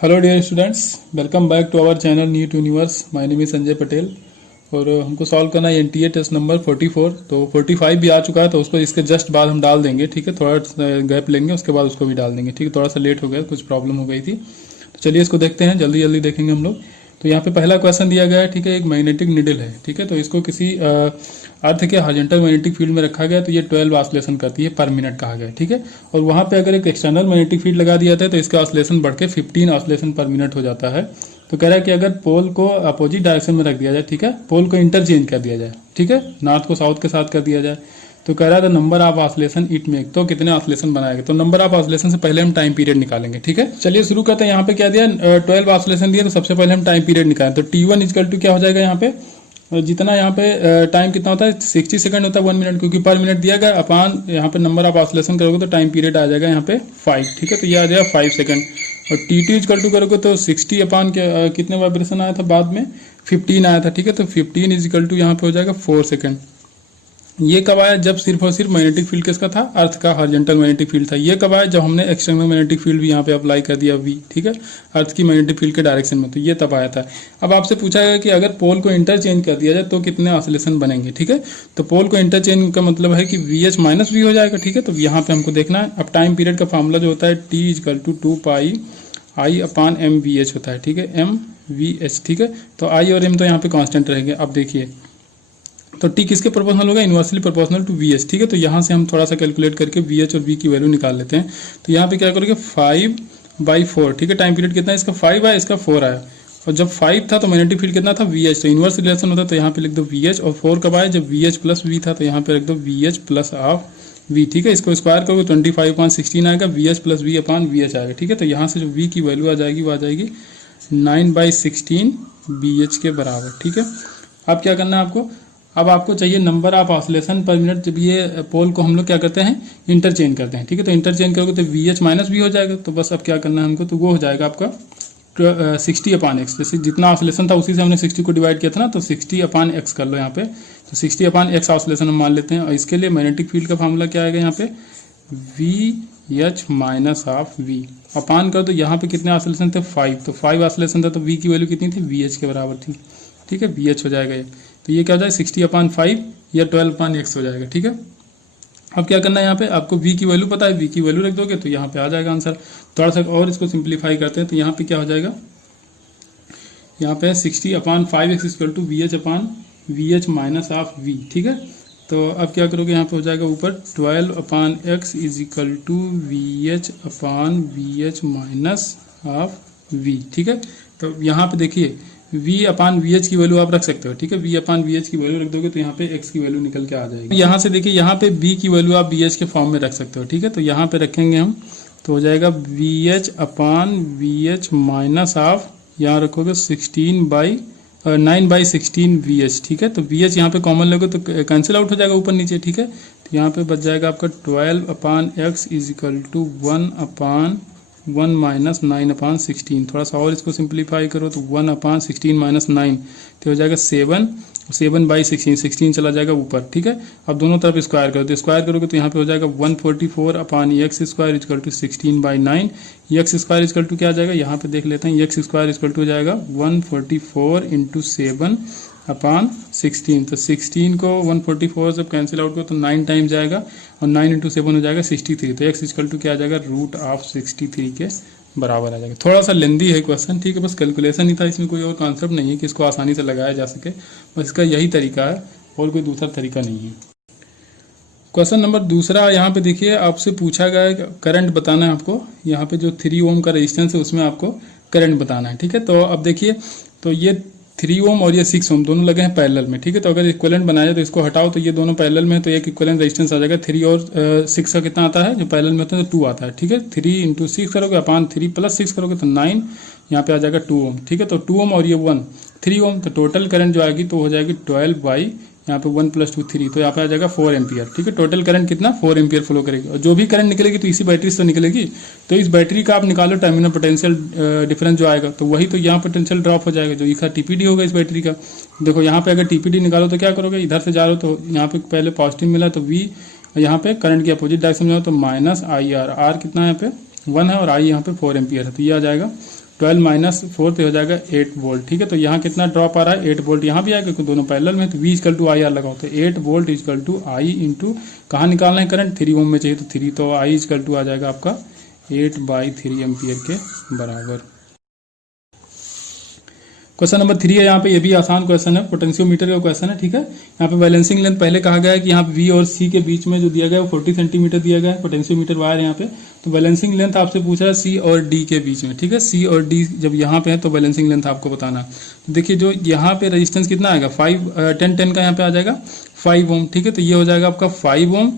Hello dear students, welcome back to our channel new to universe. My name is Sanjay Patel और हमको solve करना है NTA test number 44। तो 45 भी आ चुका है तो उसको इसके जस्ट बाद हम डाल देंगे। ठीक है, थोड़ा गैप लेंगे, उसके बाद उसको भी डाल देंगे। ठीक है, थोड़ा सा लेट हो गया, कुछ प्रॉब्लम हो गई थी। तो चलिए इसको देखते हैं, जल्दी जल्दी देखेंगे हम लोग। तो यहाँ पे पहला क्वेश्चन दिया गया है। ठीक है, एक मैग्नेटिक निडल है। ठीक है, तो इसको किसी अर्थ के हॉरिजॉन्टल मैग्नेटिक फील्ड में रखा गया तो ये 12 ऑसिलेशन करती है पर मिनट कहा गया। ठीक है, और वहां पे अगर एक एक्सटर्नल मैग्नेटिक फील्ड लगा दिया था तो इसका ऑसिलेशन बढ़ के 15 ऑसिलेशन पर मिनट हो जाता है। तो कह रहा है कि अगर पोल को अपोजिट डायरेक्शन में रख दिया जाए, ठीक है, पोल को इंटरचेंज कर दिया जाए, ठीक है, नॉर्थ को साउथ के साथ कर दिया जाए, तो कह रहा था number of oscillation it make, तो कितने ऑसिलेशन बनाएगा। तो नंबर ऑफ ऑसिलेशन से पहले हम टाइम पीरियड निकालेंगे। ठीक है, चलिए शुरू करते हैं। यहाँ पे क्या दिया, 12 ऑसिलेशन दिया, तो सबसे पहले हम टाइम पीरियड निकालें। तो T1 इक्वल टू क्या हो जाएगा, यहाँ पे जितना यहाँ पे टाइम कितना होता है 60 सेकंड होता है 1 मिनट, क्योंकि पर मिनट दिया गया अपान यहाँ पे नंबर ऑफ ऑसिलेशन करोगे तो टाइम पीरियड आ जाएगा यहाँ पे 5। ठीक है, तो ये आ जाएगा 5 सेकंड। और T2 इक्वल टू करोगे तो 60 अपान कितने वाइब्रेशन आया था बाद में 15 आया था। ठीक है, तो 15 इज इक्वल टू यहाँ पे हो जाएगा 4 सेकंड। ये कब आया, जब सिर्फ और सिर्फ मैग्नेटिक फील्ड किसका था, अर्थ का हॉरिजॉन्टल मैग्नेटिक फील्ड था। ये कब आया, जब हमने एक्सटर्नल मैग्नेटिक फील्ड भी यहाँ पे अप्लाई कर दिया V। ठीक है, अर्थ की मैग्नेटिक फील्ड के डायरेक्शन में, तो ये तब आया था। अब आपसे पूछा गया कि अगर पोल को इंटरचेंज कर दिया जाए तो कितने ऑसिलेशन बनेंगे। ठीक है, तो पोल को इंटरचेंज का मतलब है कि VH माइनस V हो जाएगा। ठीक है, तो यहाँ पे हमको देखना है। अब टाइम पीरियड का फॉर्मूला जो होता है T equal to 2 pi I upon MVH होता है। ठीक है, MVH। ठीक है, तो I और M तो यहाँ पे कांस्टेंट रहेंगे। अब देखिए, तो T किसके प्रोपोर्शनल होगा, इनवर्सली प्रोपोर्शनल टू VH। ठीक है, तो यहाँ से हम थोड़ा सा कैलकुलेट करके VH और V की वैल्यू निकाल लेते हैं। तो यहाँ पे क्या करोगे 5/4। ठीक है, टाइम पीरियड कितना है, इसका 5 आया, इसका 4 आया। और जब 5 था तो मैग्नेटिक फील्ड कितना था VH, तो इनवर्स रिलेशन होता है, तो यहाँ पे लिख दो VH। और 4 कब आया, जब VH प्लस V था, तो यहाँ पे रख दो VH प्लस ऑफ V। ठीक है, इसको स्क्वायर करोगे 25/16 आएगा, VH plus V upon VH आएगा। ठीक है, तो यहाँ से जो V की वैल्यू आ जाएगी वो आ जाएगी 9/16 BH के बराबर। ठीक है, अब क्या करना है आपको, अब आपको चाहिए नंबर ऑफ ऑसिलेशन पर मिनट जब ये पोल को हम लोग क्या करते हैं, इंटरचेंज करते हैं। ठीक है, तो इंटरचेंज करोगे तो VH माइनस V हो जाएगा। तो बस अब क्या करना है हमको, तो वो हो जाएगा आपका 60 अपान एक्स। जैसे जितना ऑसिलेशन था उसी से हमने 60 को डिवाइड किया था ना, तो 60 अपान एक्स कर लो यहाँ पे। तो 60 अपान एक्स ऑसिलेशन हम मान लेते हैं। और इसके लिए मैग्नेटिक फील्ड का फॉर्मूला क्या आएगा यहाँ पे, VH माइनस ऑफ V अपान कर दो। यहाँ पे कितने ऑसिलेशन थे 5, तो 5 ऑसिलेशन था, तो V की वैल्यू कितनी थी, VH के बराबर थी। ठीक है, VH हो जाएगा ये। तो ये क्या हो जाएगा 60 अपान 5 या 12 अपान एक्स हो जाएगा। ठीक है, अब क्या करना है, यहाँ पे आपको V की वैल्यू पता है, V की वैल्यू रख दोगे तो यहाँ पे आ जाएगा आंसर। थोड़ा सा और इसको सिंप्लीफाई करते हैं, तो यहाँ पे क्या हो जाएगा, यहाँ पे 60 upon 5x equal to VH upon VH minus of V। ठीक है, तो अब क्या करोगे, यहाँ पे हो जाएगा ऊपर 12 upon x is equal to VH upon VH minus of V। ठीक है, तो यहाँ पे देखिए V अपान VH की वैल्यू आप रख सकते हो। ठीक है, V अपान VH की वैल्यू रख दोगे तो यहाँ पे x की वैल्यू निकल के आ जाएगी। यहाँ से देखिए, यहाँ पे V की वैल्यू आप VH के फॉर्म में रख सकते हो। ठीक है, तो यहाँ पे रखेंगे हम, तो हो जाएगा VH upon VH minus of, यहाँ रखोगे 9/16 VH। ठीक है, तो VH यहाँ पे कॉमन लोगे तो कैंसिल आउट हो जाएगा ऊपर नीचे। ठीक है, तो यहाँ पे बच जाएगा आपका 12 upon x is equal to 1 upon 1 minus 9/16। थोड़ा सा और इसको सिंप्लीफाई करो तो 1 अपान 16 माइनस 9 तो हो जाएगा 7/16, 16 चला जाएगा ऊपर। ठीक है, अब दोनों तरफ स्क्वायर करो, तो स्क्वायर करोगे तो यहाँ पे हो जाएगा 144 upon x square equal to 16/9। X square equal to क्या आ जाएगा, यहाँ पे देख लेते हैं, एक्स स्क्वायर इजकल टू हो जाएगा 144 इंटू 7 अपान 16। तो 16 को 144 जब कैंसिल आउट करो तो 9 टाइम जाएगा, और 9 इंटू 7 हो जाएगा 63। तो एक्स इजकल टू क्या आ जाएगा, रूट ऑफ 63 के बराबर आ जाएगा। थोड़ा सा लेंदी है क्वेश्चन। ठीक है, बस कैलकुलेशन ही था, इसमें कोई और कॉन्सेप्ट नहीं है कि इसको आसानी से लगाया जा सके, बस इसका यही तरीका है और कोई दूसरा तरीका नहीं है। क्वेश्चन नंबर दूसरा, यहाँ पे देखिए आपसे पूछा गया है करंट बताना है आपको। यहाँ पे जो 3 ओम का रेजिस्टेंस है उसमें आपको करंट बताना है। ठीक है, तो अब देखिए, तो ये 3 ओम और ये 6 ओम दोनों लगे हैं पैरेलल में। ठीक है, तो अगर इक्विवेलेंट बनाया जाए तो इसको हटाओ, तो ये दोनों पैरेलल में है, तो एक इक्विवेलेंट रेजिस्टेंस आ जाएगा। 3 और 6 का कितना आता है, जो पैरेलल में होता है तो 2 आता है। ठीक है, 3 इंटू 6 करोगे अपान 3 प्लस 6 करोगे तो 9, यहाँ पे आ जाएगा 2 ओम। ठीक है, तो 2 ओम और ये 1 3 ओम, तो टोटल करंट जो आएगी तो हो जाएगी 12 बाई यहाँ पे 1 + 2 3, तो यहाँ पे आ जाएगा 4 एम्पियर। ठीक है, टोटल करंट कितना 4 एम्पियर फ्लो करेगी, और जो भी करंट निकलेगी तो इसी बैटरी से निकलेगी। तो इस बैटरी का आप निकालो टर्मिनल पोटेंशियल डिफरेंस जो आएगा, तो वही तो यहाँ पोटेंशियल ड्रॉप हो जाएगा, जो इसका TPD होगा इस बैटरी का। देखो यहाँ पे अगर TPD निकालो तो क्या करोगे, इधर से जा रहे हो तो यहाँ पे पहले पॉजिटिव मिला तो V, यहाँ पे करंट की अपोजिट डायरेक्शन में जाओ तो -IR। R कितना है यहाँ पे 1 है और I यहाँ पे 4 एम्पियर है, तो ये आ जाएगा 12 माइनस 4 तो हो जाएगा 8 वोल्ट। ठीक है, तो यहाँ कितना ड्रॉप आ रहा है, 8 वोल्ट यहाँ भी आएगा क्योंकि दोनों पैरेलल में, तो V equal to I R लगाओ, तो 8 volt equal to I into कहाँ निकालना है करंट, 3 ओम में चाहिए तो 3, तो I इक्वल टू आ जाएगा आपका 8/3 एम्पियर के बराबर। क्वेश्चन नंबर 3 है, यहाँ पे ये भी आसान क्वेश्चन है, पोटेंशियोमीटर का क्वेश्चन है। ठीक है, यहाँ पे बैलेंसिंग लेंथ पहले कहा गया है कि यहाँ पे V और C के बीच में जो दिया गया है वो 40 सेंटीमीटर दिया गया है, पोटेंशियोमीटर वायर यहाँ पे। तो बैलेंसिंग लेंथ आपसे पूछा है C और D के बीच में। ठीक है, C और D जब यहाँ पे है तो बैलेंसिंग लेंथ आपको बताना। तो देखिए जो यहाँ पे रेजिस्टेंस कितना आएगा, 10 का यहाँ पे आ जाएगा 5 ओम। ठीक है, तो ये हो जाएगा आपका 5 ओम,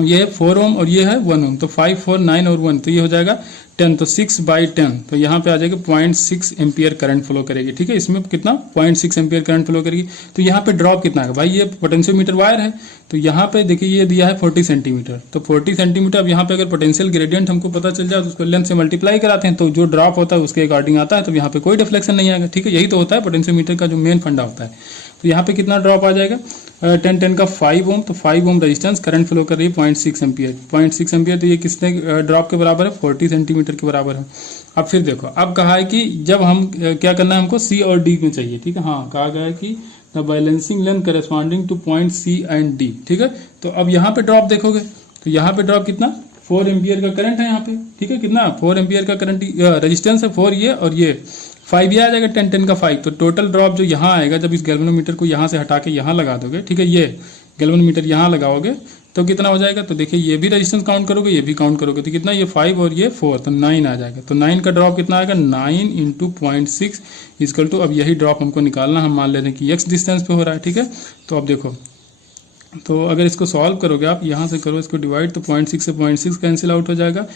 ये है 4 ओम और ये है 1 ओम, तो 5, 4, 9 और 1, तो ये हो जाएगा 10, तो 6/10, तो यहाँ पे आ जाएगा 0.6 एम्पियर करंट फ्लो करेगी। ठीक है, इसमें कितना 0.6 एम्पियर करंट फ्लो करेगी। तो यहाँ पे ड्रॉप कितना है भाई, ये पोटेंशियोमीटर वायर है, तो यहाँ पे देखिए ये दिया है 40 सेंटीमीटर, तो 40 सेंटीमीटर। अब यहाँ पे अगर पोटेंशियल ग्रेडियंट हमको पता चल जाए तो उसको लेंथ से मल्टीप्लाई कराते हैं, तो जो ड्रॉप होता है उसके अकॉर्डिंग आता है, तो यहाँ पे कोई डिफ्लेक्शन नहीं आएगा। ठीक है, यही तो होता है पोटेंशियोमीटर का जो मेन फंडा होता है। तो यहाँ पे कितना ड्रॉप आ जाएगा, 10 का 5 ओम, तो 5 ओम रेजिस्टेंस करंट फ्लो कर रही है 0.6 एम्पियर, 0.6 एम्पियर, तो ये किसने ड्रॉप के बराबर है, 40 सेंटीमीटर के बराबर है। अब फिर देखो, अब कहा है कि जब हम क्या करना है, हमको C और D में चाहिए। ठीक है, हाँ कहा गया है कि the balancing length corresponding two point C and D। ठीक है, तो अब यहाँ पे ड्रॉप देखोगे तो यहाँ पे ड्रॉप कितना, 4 एम्पियर का करंट है यहाँ पे। ठीक है, कितना 4 एम्पियर का करंट रेजिस्टेंस है 4 ये, और ये 5 ये आ जाएगा, 10 का 5, तो टोटल ड्रॉप जो यहाँ आएगा जब इस गैल्वेनोमीटर को यहाँ से हटा के यहाँ लगा दोगे, ठीक है, ये गैल्वेनोमीटर यहाँ लगाओगे तो कितना हो जाएगा, तो देखिए ये भी रेजिस्टेंस काउंट करोगे, ये भी काउंट करोगे, तो कितना, ये 5 और ये 4, तो 9 आ जाएगा। तो 9 का ड्रॉप कितना आएगा, 9 इंटू 0.6 इक्वल टू, अब यही ड्रॉप हमको निकालना, हम मान ले रहे हैं कि x डिस्टेंस पे हो रहा है। ठीक है, तो अब देखो, तो अगर इसको सॉल्व करोगे आप, यहाँ से करो इसको डिवाइड, तो 0.6 से 0.6 कैंसिल आउट हो जाएगा,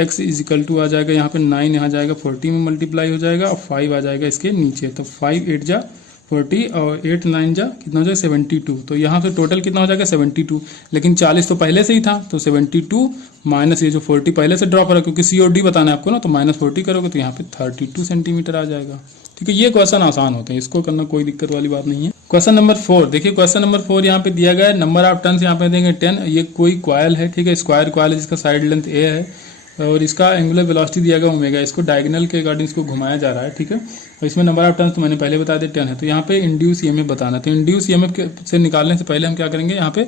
x इज इक्वल टू आ जाएगा यहाँ पे 9, यहाँ जाएगा 40 में मल्टीप्लाई हो जाएगा, और 5 आ जाएगा इसके नीचे, तो 5 8 जा 40 और 8 9 जा कितना हो जाएगा 72, तो यहाँ से टोटल कितना हो जाएगा 72, लेकिन 40 तो पहले से ही था, तो 72 माइनस ये जो 40 पहले से ड्रॉप हो रहा है क्योंकि C और D बताना है आपको ना, तो -40 करोगे तो यहाँ पे 32 सेंटीमीटर आ जाएगा। ठीक है, ये क्वेश्चन आसान होते हैं, इसको करना कोई दिक्कत वाली बात नहीं है। क्वेश्चन नंबर 4 देखिए, क्वेश्चन नंबर 4 यहाँ पे दिया गया है, नंबर ऑफ टर्न्स यहाँ पे देंगे 10, ये कोई कॉइल है। ठीक है, स्क्वायर कॉइल है जिसका साइड लेंथ A है और इसका एंगुलर वेलोसिटी दिया गया ओमेगा, इसको डायगोनल के अकॉर्डिंग इसको घुमाया जा रहा है। ठीक है, और इसमें नंबर ऑफ टर्न्स तो मैंने पहले बता दिया 10 है, तो यहाँ पे इंड्यूस ईएमएफ बताना, तो इंड्यूस ईएमएफ से निकालने से पहले हम क्या करेंगे, यहाँ पे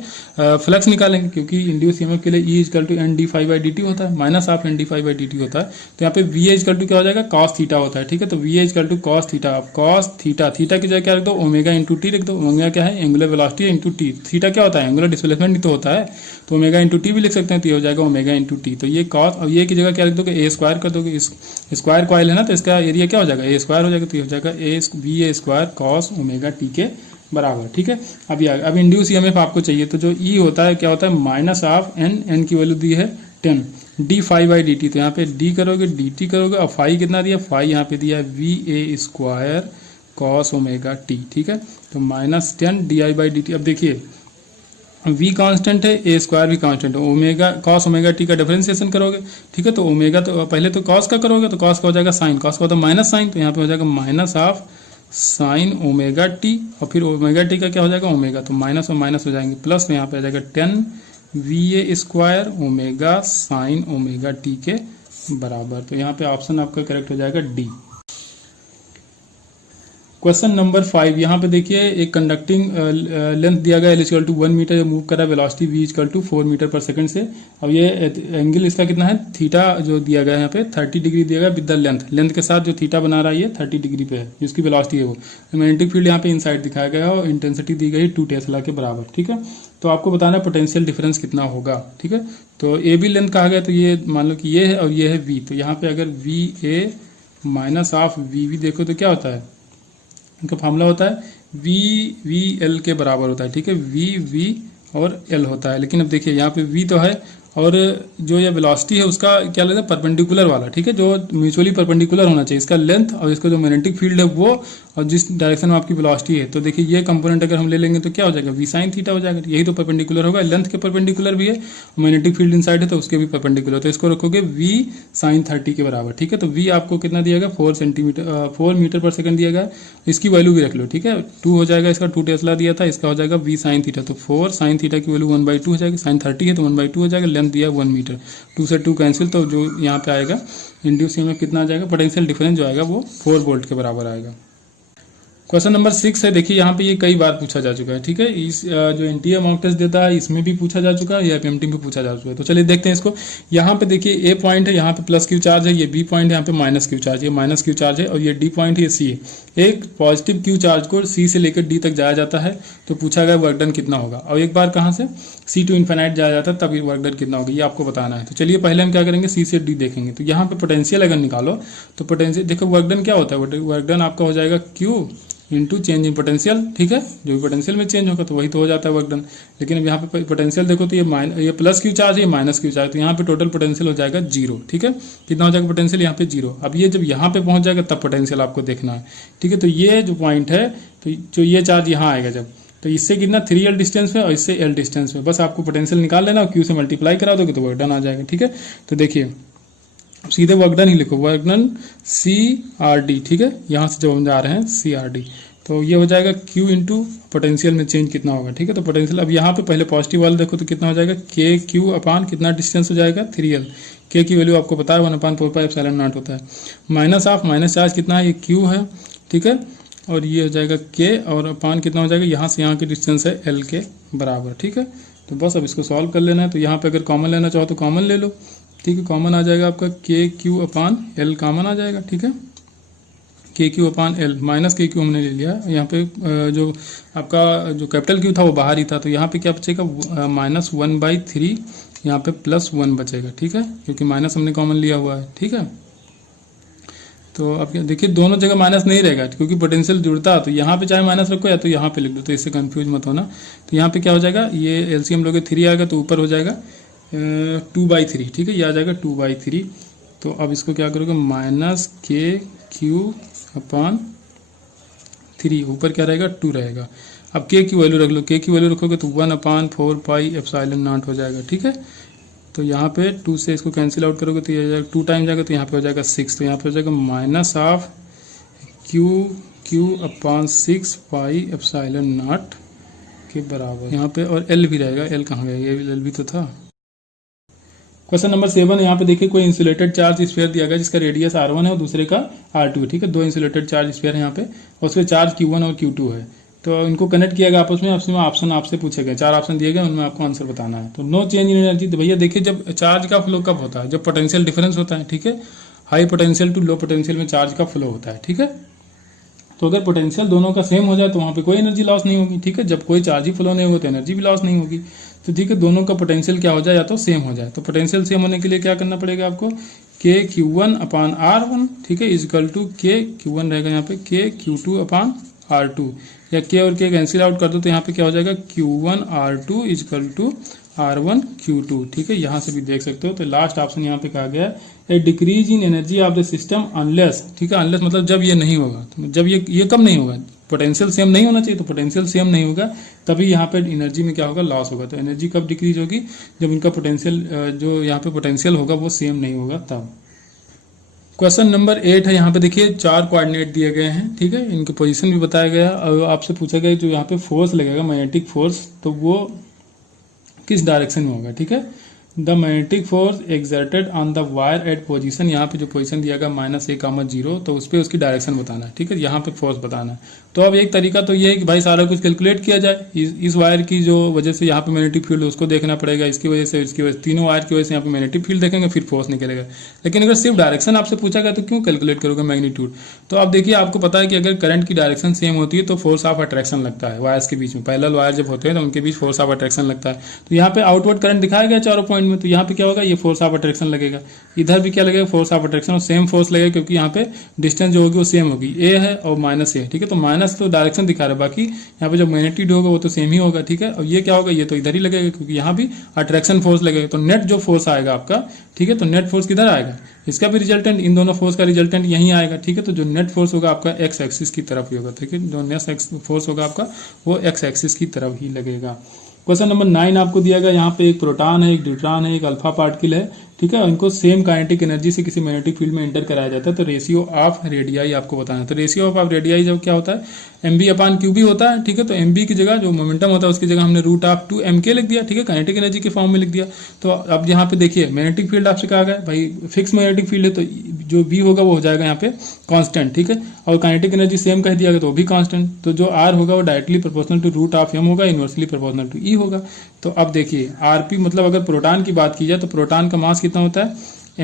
फ्लक्स निकालेंगे, क्योंकि इंड्यूस ईएमएफ के लिए E इक्वल टू NdΦ/dt होता है, माइनस ऑफ NdΦ/dt होता है, तो यहाँ पे VA इक्वल टू क्या हो जाएगा, cos थीटा होता है। ठीक है, तो VA equal to cos theta, cos theta, theta की जगह क्या रख दो, ओमेगा इंटू टी रख दो, ओमेगा क्या है, angular velocity into T, theta क्या होता है, एंगुलर डिस्प्लेसमेंट ही तो होता है, तो ओमेगा इंटू टी भी लिख सकते हैं, तो ये हो जाएगा ओमेगा इंटू टी, तो ये cos, और ये की जगह क्या रख दोगे, A स्क्वायर कर दोगे, इस स्क्वायर कॉइल है ना, तो इसका एरिया क्या हो जाएगा, A स्क्वायर हो जाएगा, तो ये हो जाएगा VA square cos omega T के बराबर। ठीक है, अब इंड्यूस ईएमएफ आपको चाहिए, तो जो E होता है क्या होता है, माइनस ऑफ n की वैल्यू दी है 10 dΦ/dt, तो यहाँ पे d करोगे dt करोगे, और फाई कितना दिया, फाई यहाँ पे दिया है VA square cos omega T. ठीक है, तो -10 di/dt। अब देखिए v कांस्टेंट है, a स्क्वायर भी कांस्टेंट है, ओमेगा cos ओमेगा टी का डिफरेंशिएशन करोगे। ठीक है, तो ओमेगा तो पहले तो cos का करोगे, तो cos का हो जाएगा साइन, cos का होता है माइनस साइन, तो यहाँ पे हो जाएगा minus of sine omega T, और फिर ओमेगा टी का क्या हो जाएगा, ओमेगा, तो माइनस और माइनस हो जाएंगे प्लस, तो यहाँ पे आ जाएगा 10 VA square omega sine omega T के बराबर। तो यहाँ पे ऑप्शन आपका करेक्ट हो जाएगा डी। क्वेश्चन नंबर 5 यहाँ पे देखिए, एक कंडक्टिंग लेंथ दिया गया L = 1 मीटर, मूव कर रहा है, वेलोसिटी V = 4 मीटर पर सेकंड से। अब ये एंगल इसका कितना है, थीटा जो दिया गया है यहाँ पे 30 डिग्री दिया गया विद द लेंथ के साथ जो थीटा बना रहा है ये 30 डिग्री पे है, जिसकी वेलोसिटी है वो। मैग्नेटिक फील्ड यहाँ पे इनसाइड दिखाया गया है और इंटेंसिटी दी गई 2 टेस्ला के बराबर। ठीक है, तो आपको बताना है पोटेंशियल डिफरेंस कितना होगा। ठीक है, तो ए बी लेंथ कहा गया, तो ये मान लो कि ये है और ये है V, तो यहाँ पे अगर VA माइनस ऑफ VB देखो तो क्या होता है, इनका फार्मूला होता है VL के बराबर होता है। ठीक है, V और L होता है, लेकिन अब देखिए यहाँ पे V तो है और जो ये वेलोसिटी है उसका क्या लेते हैं, परपेंडिकुलर वाला। ठीक है, जो म्यूचुअली परपेंडिकुलर होना चाहिए, इसका लेंथ और इसका जो मैग्नेटिक फील्ड है वो, और जिस डायरेक्शन में आपकी वेलोसिटी है, तो देखिए ये कंपोनेंट अगर हम ले लेंगे तो क्या हो जाएगा, V sin थीटा हो जाएगा। यही तो परपेंडिकुलर होगा, लेंथ के परपेंडिकुलर भी है, मैग्नेटिक फील्ड इनसाइड है तो उसके भी परपेंडिकुलर, तो इसको रखोगे V sin 30 के बराबर। ठीक है, तो V आपको कितना दिया गया, 4 मीटर पर सेकंड दिया गया, इसकी वैल्यू भी रख लो। ठीक है, 2 हो जाएगा, इसका 2 टेस्ला दिया था, इसका हो जाएगा V sin थीटा, तो 4 sin थीटा की वैल्यू 1/2 हो जाएगी, sin 30 है तो 1/2 हो जाएगा, लेंथ करंट दिया 1 मीटर, 2 से 2 कैंसिल, तो जो यहाँ पे आएगा इंड्यूस में कितना आ जाएगा, पोटेंशियल डिफरेंस जो आएगा वो 4 वोल्ट के बराबर आएगा। क्वेश्चन नंबर 6 है, देखिए यहाँ पे ये कई बार पूछा जा चुका है, ठीक है। इस जो एनटीए मॉक टेस्ट देता है इसमें भी पूछा जा चुका है, या एफएमटी में पूछा जा चुका है। तो चलिए देखते हैं इसको। यहाँ पे देखिए ए पॉइंट है, यहाँ पे प्लस क्यू चार्ज है, ये बी पॉइंट है, यहाँ पे माइनस क्यू चार्ज है, माइनस क्यू चार्ज है, और ये डी पॉइंट है, ये सी है। एक पॉजिटिव क्यू चार्ज को सी से लेकर डी तक जाया जाता है, तो पूछा गया वर्क डन कितना होगा, और एक बार कहाँ से सी टू इन्फिनाइट जाया जाता है, तब वर्क डन कितना होगा ये आपको बताना है। तो चलिए पहले हम क्या करेंगे, सी से डी देखेंगे। तो यहाँ पे पोटेंशियल अगर निकालो तो पोटेंशियल देखो, वर्क डन क्या होता है, वर्क डन आपका हो जाएगा Q into change in potential, ठीक है। जो भी पोटेंशियल में चेंज होगा तो वही तो हो जाता है वर्क डन। लेकिन अब यहाँ पे पोटेंशियल देखो तो ये प्लस क्यू चार्ज है, ये माइनस क्यू चार्ज, तो यहाँ पे टोटल पोटेंशियल हो जाएगा 0, ठीक है। कितना हो जाएगा पोटेंशियल, यहाँ पे 0। अब ये जब यहाँ पे पहुंच जाएगा तब पोटेंशियल आपको देखना है, ठीक है। तो ये जो पॉइंट है, तो जो ये चार्ज यहाँ आएगा जब, तो इससे कितना 3L डिस्टेंस में और इससे L डिस्टेंस में, बस आपको पोटेंशियल निकाल लेना और क्यू से मल्टीप्लाई करा दोगे तो वर्क डन आ जाएगा, ठीक है। तो देखिए सीधे वर्क डन ही लिखो, वर्क डन CRD, ठीक है। यहाँ से जब हम जा रहे हैं CRD, तो ये हो जाएगा Q इंटू पोटेंशियल में चेंज कितना होगा, ठीक है। तो पोटेंशियल अब यहाँ पे पहले पॉजिटिव वाला देखो तो कितना हो जाएगा, के क्यू अपान कितना डिस्टेंस हो जाएगा 3L, के की वैल्यू आपको पता है 1/4πε0 होता है, माइनस ऑफ माइनस चार्ज कितना है, ये Q है, ठीक है। और ये हो जाएगा के, और अपान कितना हो जाएगा, यहाँ से यहाँ की डिस्टेंस है L के बराबर, ठीक है। तो बस अब इसको सॉल्व कर लेना है। तो यहाँ पे अगर कॉमन लेना चाहो तो कॉमन ले लो, ठीक है। कॉमन आ जाएगा आपका के क्यू अपान L कॉमन आ जाएगा, ठीक है। के क्यू अपान L, माइनस के क्यू हमने ले लिया। यहाँ पे जो आपका जो कैपिटल क्यू था वो बाहर ही था, तो यहाँ पे क्या बचेगा, -1/3, यहाँ पे +1 बचेगा, ठीक है, क्योंकि माइनस हमने कॉमन लिया हुआ है, ठीक है। तो अब देखिए दोनों जगह माइनस नहीं रहेगा, क्योंकि पोटेंशियल जुड़ता है, तो यहाँ पे चाहे माइनस रखो या तो यहाँ पे लिख दो, तो इससे कंफ्यूज मत होना। तो यहाँ पे क्या हो जाएगा, ये एलसीएम लोगे 3 आएगा, तो ऊपर हो जाएगा 2/3, ठीक है, ये आ जाएगा 2/3। तो अब इसको क्या करोगे, माइनस के क्यू अपान 3, ऊपर क्या रहेगा 2 रहेगा। अब के की वैल्यू रख लो, के की वैल्यू रखोगे तो 1/4πε0 हो जाएगा, ठीक है। तो यहाँ पे 2 से इसको कैंसिल आउट करोगे तो ये हो जाएगा 2 टाइम जाएगा, तो यहाँ पे हो जाएगा 6, तो यहाँ पे हो जाएगा माइनस ऑफ क्यू अपान 6πε0 के बराबर यहाँ पे, और एल भी रहेगा, एल कहाँ गया, ये एल भी तो था। क्वेश्चन नंबर 7, यहाँ पे देखिए कोई इंसुलेटेड चार्ज स्फीयर दिया गया जिसका रेडियस R1 है और दूसरे का R2 है, ठीक है। 2 इंसुलेटेड चार्ज स्फीयर है यहाँ पे, और उसके चार्ज Q1 और Q2 है। तो इनको कनेक्ट किया गया आपस में, ऑप्शन आपसे पूछे गए, 4 ऑप्शन दिए गए, उनमें आपको आंसर बताना है। तो नो चेंज इन एनर्जी, तो भैया देखिए जब चार्ज का फ्लो कब होता है, जब पोटेंशियल डिफरेंस होता है, ठीक है। High potential to low potential में चार्ज का फ्लो होता है, ठीक है। तो अगर पोटेंशियल दोनों का सेम हो जाए तो वहाँ पे कोई एनर्जी लॉस नहीं होगी, ठीक है। जब कोई चार्ज ही फ्लो नहीं होगा तो एनर्जी भी लॉस नहीं होगी। तो ठीक है, दोनों का पोटेंशियल क्या हो जाए, या तो सेम हो जाए। तो पोटेंशियल सेम होने के लिए क्या करना पड़ेगा आपको, के Q1 अपान R1, ठीक है, इजकल टू के Q1 रहेगा यहाँ पे के Q2 अपान R2, या के और के कैंसिल आउट कर दो तो यहाँ पे क्या हो जाएगा, Q1 R2 is equal to R1 Q2, ठीक है। यहाँ से भी देख सकते हो। तो लास्ट ऑप्शन यहाँ पे कहा गया है, a decrease in energy of the system unless, ठीक है, अनलेस मतलब जब ये नहीं होगा, तो जब ये कब नहीं होगा, पोटेंशियल सेम नहीं होना चाहिए, तो पोटेंशियल सेम नहीं होगा तभी यहाँ पे एनर्जी में क्या होगा, लॉस होगा। तो एनर्जी कब डिक्रीज होगी, जब इनका पोटेंशियल जो यहाँ पे पोटेंशियल होगा वो सेम नहीं होगा तब। क्वेश्चन नंबर 8 है, यहाँ पे देखिए 4 कोऑर्डिनेट दिए गए हैं, ठीक है, इनकी पोजीशन भी बताया गया है, और आपसे पूछा गया जो यहाँ पे फोर्स लगेगा मैग्नेटिक फोर्स, तो वो किस डायरेक्शन में होगा, ठीक है। The magnetic force exerted on the wire eight position, यहाँ पे जो पोजीशन दिया गया -a,0, तो उस पर उसकी डायरेक्शन बताना है, ठीक है, यहाँ पे फोर्स बताना है। तो अब एक तरीका तो ये है कि भाई सारा कुछ कैलकुलेट किया जाए, इस वायर की जो वजह से यहाँ पे मैग्नेटिक फील्ड उसको देखना पड़ेगा, इसकी वजह से, इसकी वजह से, तीनों वायर की वजह से यहाँ पे मैग्नेटिक फील्ड देखेंगे, फिर फोर्स निकलेगा। लेकिन अगर सिर्फ डायरेक्शन आपसे पूछा गया तो क्यों कैलकुलेट करोगे मैग्नीट्यूड। तो आप देखिए, आपको पता है कि अगर करंट की डायरेक्शन सेम होती है तो फोर्स ऑफ अट्रैक्शन लगता है वायर्स के बीच में, पैरेलल वायर जब होते हैं तो उनके बीच फोर्स ऑफ अट्रैक्शन लगता है। तो यहाँ पे आउटवर्ड करंट दिखाया गया चारों पॉइंट में, तो यहाँ पे क्या होगा, ये फोर्स ऑफ अट्रैक्शन लगेगा, इधर भी क्या लगेगा, फोर्स ऑफ अट्रैक्शन, और सेम फोर्स लगेगा, क्योंकि यहाँ पे डिस्टेंस जो होगी वो सेम होगी, ए है और माइनस ए, ठीक है। तो माइनस तो डायरेक्शन दिखा रहा है, बाकी यहाँ पे जो मैग्नेट्यूड होगा वो तो सेम ही होगा, ठीक है। और ये क्या होगा, ये तो इधर ही लगेगा, क्योंकि यहाँ भी अट्रैक्शन फोर्स लगेगा। तो नेट जो फोर्स आएगा आपका, ठीक है, तो नेट फोर्स किधर आएगा, इसका भी रिजल्टेंट, इन दोनों फोर्स का रिजल्टेंट यहीं आएगा, ठीक है। तो जो नेट फोर्स होगा आपका एक्स एक्सिस की तरफ ही होगा, ठीक है, जो नेट फोर्स होगा आपका वो एक्स एक्सिस की तरफ ही लगेगा। क्वेश्चन नंबर 9 आपको दिया गया, यहाँ पे एक प्रोटॉन है, एक न्यूट्रॉन है, एक अल्फा पार्टिकल है, ठीक है, इनको सेम काइनेटिक एनर्जी से किसी मैग्नेटिक फील्ड में एंटर कराया जाता है। तो रेशियो ऑफ रेडियाई आपको बताना है। तो रेशियो ऑफ रेडियाई जब क्या होता है, mb अपान क्यू बी होता है। ठीक है, तो mb की जगह जो मोमेंटम होता है उसकी जगह हमने √2mk लिख दिया। ठीक है, काइनेटिक एनर्जी के फॉर्म में लिख दिया। तो अब यहाँ पे देखिए मैग्नेटिक फील्ड आपसे कहा गया भाई फिक्स मैग्नेटिक फील्ड है, तो जो b होगा वो हो जाएगा यहाँ पे कांस्टेंट। ठीक है, और काइनेटिक एनर्जी सेम कह दिया गया तो वो भी कांस्टेंट। तो जो r होगा वो डायरेक्टली प्रोपोर्शनल टू √m होगा, इनवर्सली प्रोपोर्शनल टू e होगा। तो अब देखिए rp मतलब अगर प्रोटॉन की बात की जाए तो प्रोटॉन का मास कितना होता है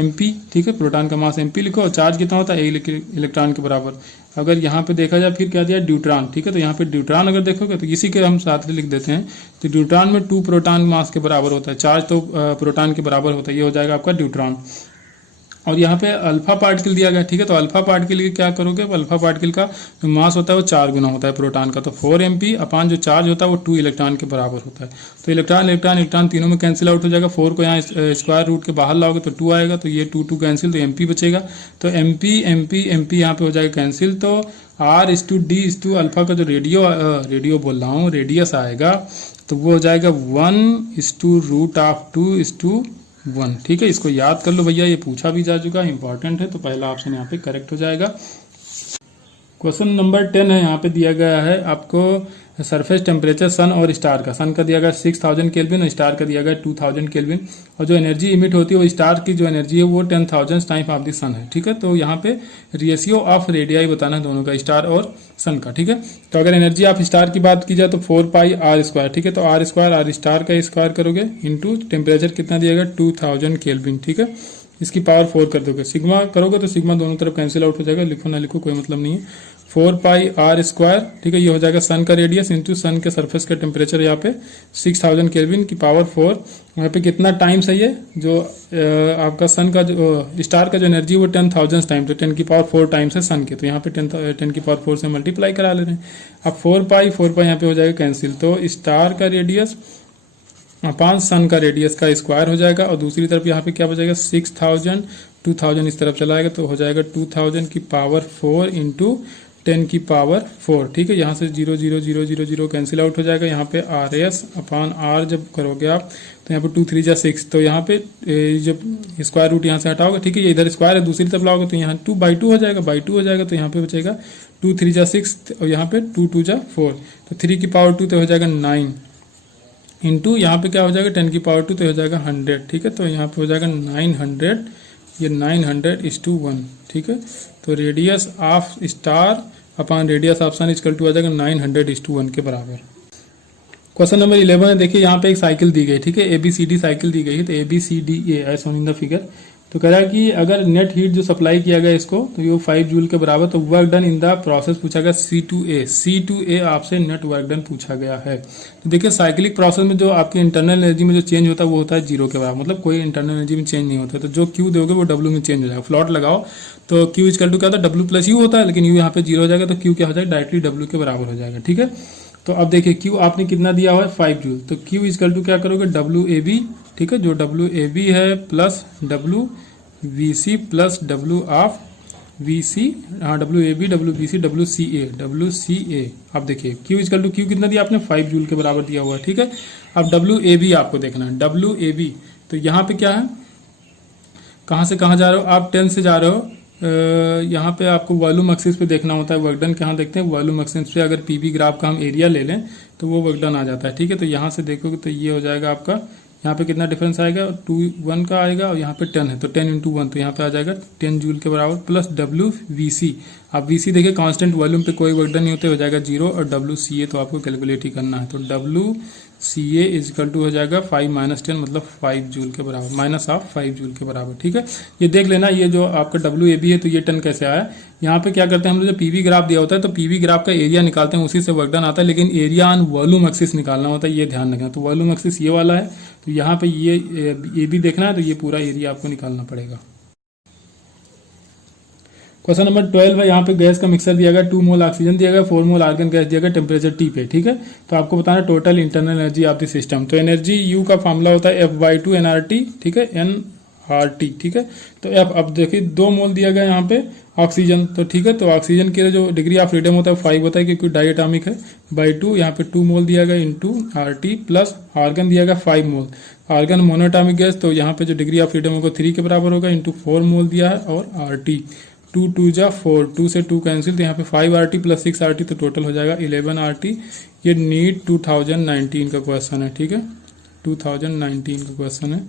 mp। ठीक है, प्रोटॉन का मास mp लिखो और चार्ज कितना होता है एक इलेक्ट्रॉन के बराबर। अगर यहाँ पे देखा जाए फिर क्या दिया ड्यूट्रॉन। ठीक है, तो यहाँ पे ड्यूट्रॉन अगर देखोगे तो इसी के हम साथ लिख देते हैं। तो ड्यूट्रॉन में 2 प्रोटॉन मास के बराबर होता है, चार्ज तो प्रोटॉन के बराबर होता है, ये हो जाएगा आपका ड्यूट्रॉन। और यहाँ पे अल्फा पार्टिकल दिया गया। ठीक है, तो अल्फा पार्टिकल के क्या करोगे, अल्फा पार्टिकल का जो मास होता है वो 4 गुना होता है प्रोटॉन का। तो 4mp अपान जो चार्ज होता है वो 2 इलेक्ट्रॉन के बराबर होता है। तो इलेक्ट्रॉन इलेक्ट्रॉन इलेक्ट्रॉन तीनों में कैंसिल आउट हो जाएगा। 4 को यहाँ स्क्वायर रूट के बाहर लाओगे तो 2 आएगा, तो ये 2 कैंसिल, तो mp बचेगा। तो mp यहाँ पे हो जाएगा कैंसिल। तो r/d अल्फा का जो रेडियो बोल रहा हूँ रेडियस आएगा तो वो हो जाएगा 1/√2:1। ठीक है, इसको याद कर लो भैया, ये पूछा भी जा चुका है, इंपॉर्टेंट है। तो पहला ऑप्शन यहाँ पे करेक्ट हो जाएगा। क्वेश्चन नंबर 10 है, यहाँ पे दिया गया है आपको सरफेस टेम्परेचर सन और स्टार का। सन का दिया गया 6000 केल्विन और स्टार का दिया गया 2000 केल्विन। और जो एनर्जी इमिट होती है वो स्टार की जो एनर्जी है वो 10,000 टाइम ऑफ द सन है। ठीक है, तो यहाँ पे रेशियो ऑफ रेडियाई बताना है दोनों का, स्टार और सन का। ठीक है, तो अगर एनर्जी ऑफ स्टार की बात की जाए तो 4πr²। ठीक है, तो r² r स्टार का स्क्वायर करोगे इंटू टेम्परेचर कितना दिया गया 2000 केल्विन। ठीक है, इसकी पावर 4 कर दोगे, सिग्मा करोगे तो सिग्मा दोनों तरफ कैंसिल आउट हो जाएगा, लिखो ना लिखो कोई मतलब नहीं है। 4πr²। ठीक है, ये हो जाएगा सन का रेडियस इंटू सन के सरफेस का टेम्परेचर यहाँ पे 6000 केल्विन की पावर 4। यहाँ पे कितना टाइम्स है ये जो आपका सन का जो स्टार का जो एनर्जी वो 10,000 टाइम, तो 10 की पावर 4 टाइम्स है सन के, तो यहाँ पे 10 की पावर 4 से मल्टीप्लाई करा ले रहे हैं। अब 4π यहाँ पे हो जाएगा कैंसिल, तो स्टार का रेडियस अपान सन का रेडियस का स्क्वायर हो जाएगा। और दूसरी तरफ यहाँ पे क्या बचेगा 6000, 2000 इस तरफ चला आएगा तो हो जाएगा 2000 की पावर 4 इंटू 10 की पावर 4। ठीक है, यहाँ से 0 0 0 0 0 कैंसिल आउट हो जाएगा। यहाँ पे RS अपान R जब करोगे आप तो यहाँ पे 2 3 जा 6, तो यहाँ पे जब स्क्वायर रूट यहाँ से हटाओगे, ठीक है, ये इधर स्क्वायर है, दूसरी तरफ लाओगे तो यहाँ 2/2 हो जाएगा, 2 हो जाएगा, तो यहाँ पे बचेगा 2 3 जा 6 और यहाँ पे 2 2 जा 4, तो 3 की पावर 2 तो हो जाएगा 9 इंटू यहाँ पे क्या हो जाएगा 10 की पावर 2 तो हो जाएगा 100। ठीक है, तो यहाँ पे हो जाएगा 900, ये 900:1। ठीक है, तो radius of star upon radius of sun equal to आ जाएगा 900:1 के बराबर। क्वेश्चन नंबर 11 है, देखिए यहाँ पे एक साइकिल दी गई। ठीक है, ABCD साइकिल दी गई है, तो ABCDA as shown in the figure. तो कह रहा है कि अगर नेट हीट जो सप्लाई किया गया इसको तो ये 5 जूल के बराबर। तो work done in the process पूछा गया C2A आपसे नेट वर्क डन पूछा गया है। तो देखिए साइक्लिक प्रोसेस में जो आपकी इंटरनल एनर्जी में जो चेंज होता है वो होता है 0 के बराबर, मतलब कोई इंटरनल एनर्जी में चेंज नहीं होता। तो जो Q दोगे वो W में चेंज हो जाएगा। फ्लॉट लगाओ तो Q इक्वल टू क्या होता है W+U होता है, लेकिन U यहाँ पे 0 हो जाएगा तो Q क्या हो जाएगा डायरेक्टली W के बराबर हो जाएगा। ठीक है, तो अब देखिए Q आपने कितना दिया हुआ है 5 जूल, तो Q इक्वल टू क्या करोगे WAB। ठीक है, जो WAB है plus WVC plus W of VC, हाँ WAB WVC WCA। अब देखिए Q इक्वल टू Q कितना दिया आपने 5 जूल के बराबर दिया हुआ है। ठीक है, अब WAB आपको देखना है, WAB तो यहाँ पे क्या है, कहाँ से कहाँ जा रहे हो आप, 10 से जा रहे हो, यहाँ पे आपको वॉल्यूम एक्सिस पे देखना होता है वर्क डन। कहाँ देखते हैं वॉल्यूम एक्सिस पे, अगर पीवी ग्राफ का हम एरिया ले लें तो वो वर्क डन आ जाता है। ठीक है, तो यहाँ से देखोगे तो ये हो जाएगा आपका, यहाँ पे कितना डिफरेंस आएगा 2 1 का आएगा और यहाँ पे 10 है तो 10 × 1 तो यहाँ पे आ जाएगा 10 जूल के बराबर प्लस WVC। अब VC देखिए कांस्टेंट वॉल्यूम पे कोई वर्क डन नहीं होते, हो जाएगा 0 और WCA तो आपको कैलकुलेट ही करना है। तो WCA इक्वल टू हो जाएगा 5 - 10 मतलब 5 जूल के बराबर, माइनस ऑफ 5 जूल के बराबर। ठीक है, ये देख लेना, ये जो आपका WAB है तो ये 10 कैसे आया। यहाँ पे क्या करते हैं हम लोग, जो पीवी ग्राफ दिया होता है तो पीवी ग्राफ का एरिया निकालते हैं, उसी से वर्क डन आता है, लेकिन एरिया ऑन वॉल्यूम एक्सिस निकालना होता है, ये ध्यान रखना। तो वॉल्यूम एक्सिस ये वाला है, तो यहाँ पे ये भी देखना है, तो ये पूरा एरिया आपको निकालना पड़ेगा। क्वेश्चन नंबर 12 है, यहाँ पे गैस का मिक्सर दिया गया, 2 मोल ऑक्सीजन दिया गया, 4 मोल आर्गन गैस दिया गया, टेम्परेचर T पे। ठीक है, तो आपको बताना total internal energy of the system. तो एनर्जी U का फॉर्मूला होता है F/2 nRT। ठीक है, RT, ठीक है। तो अब देखिए 2 मोल दिया गया यहाँ पे ऑक्सीजन, तो ठीक है। तो ऑक्सीजन के जो डिग्री ऑफ फ्रीडम होता है 5 होता है क्योंकि डायटोमिक है, बाई 2 यहाँ पे 2 मोल दिया गया इंटू RT प्लस आर्गन दिया गया 5 मोल। आर्गन मोनोटॉमिक गैस, तो यहाँ पे जो डिग्री ऑफ फ्रीडम होगा 3 के बराबर होगा इंटू 4 मोल दिया है और RT 2 2 जा 4, 2 से 2 कैंसिल, तो यहाँ पे 5 RT प्लस 6 RT, तो टोटल हो जाएगा 11 RT। ये नीट 2019 का क्वेश्चन है, ठीक है, 2019 का क्वेश्चन है।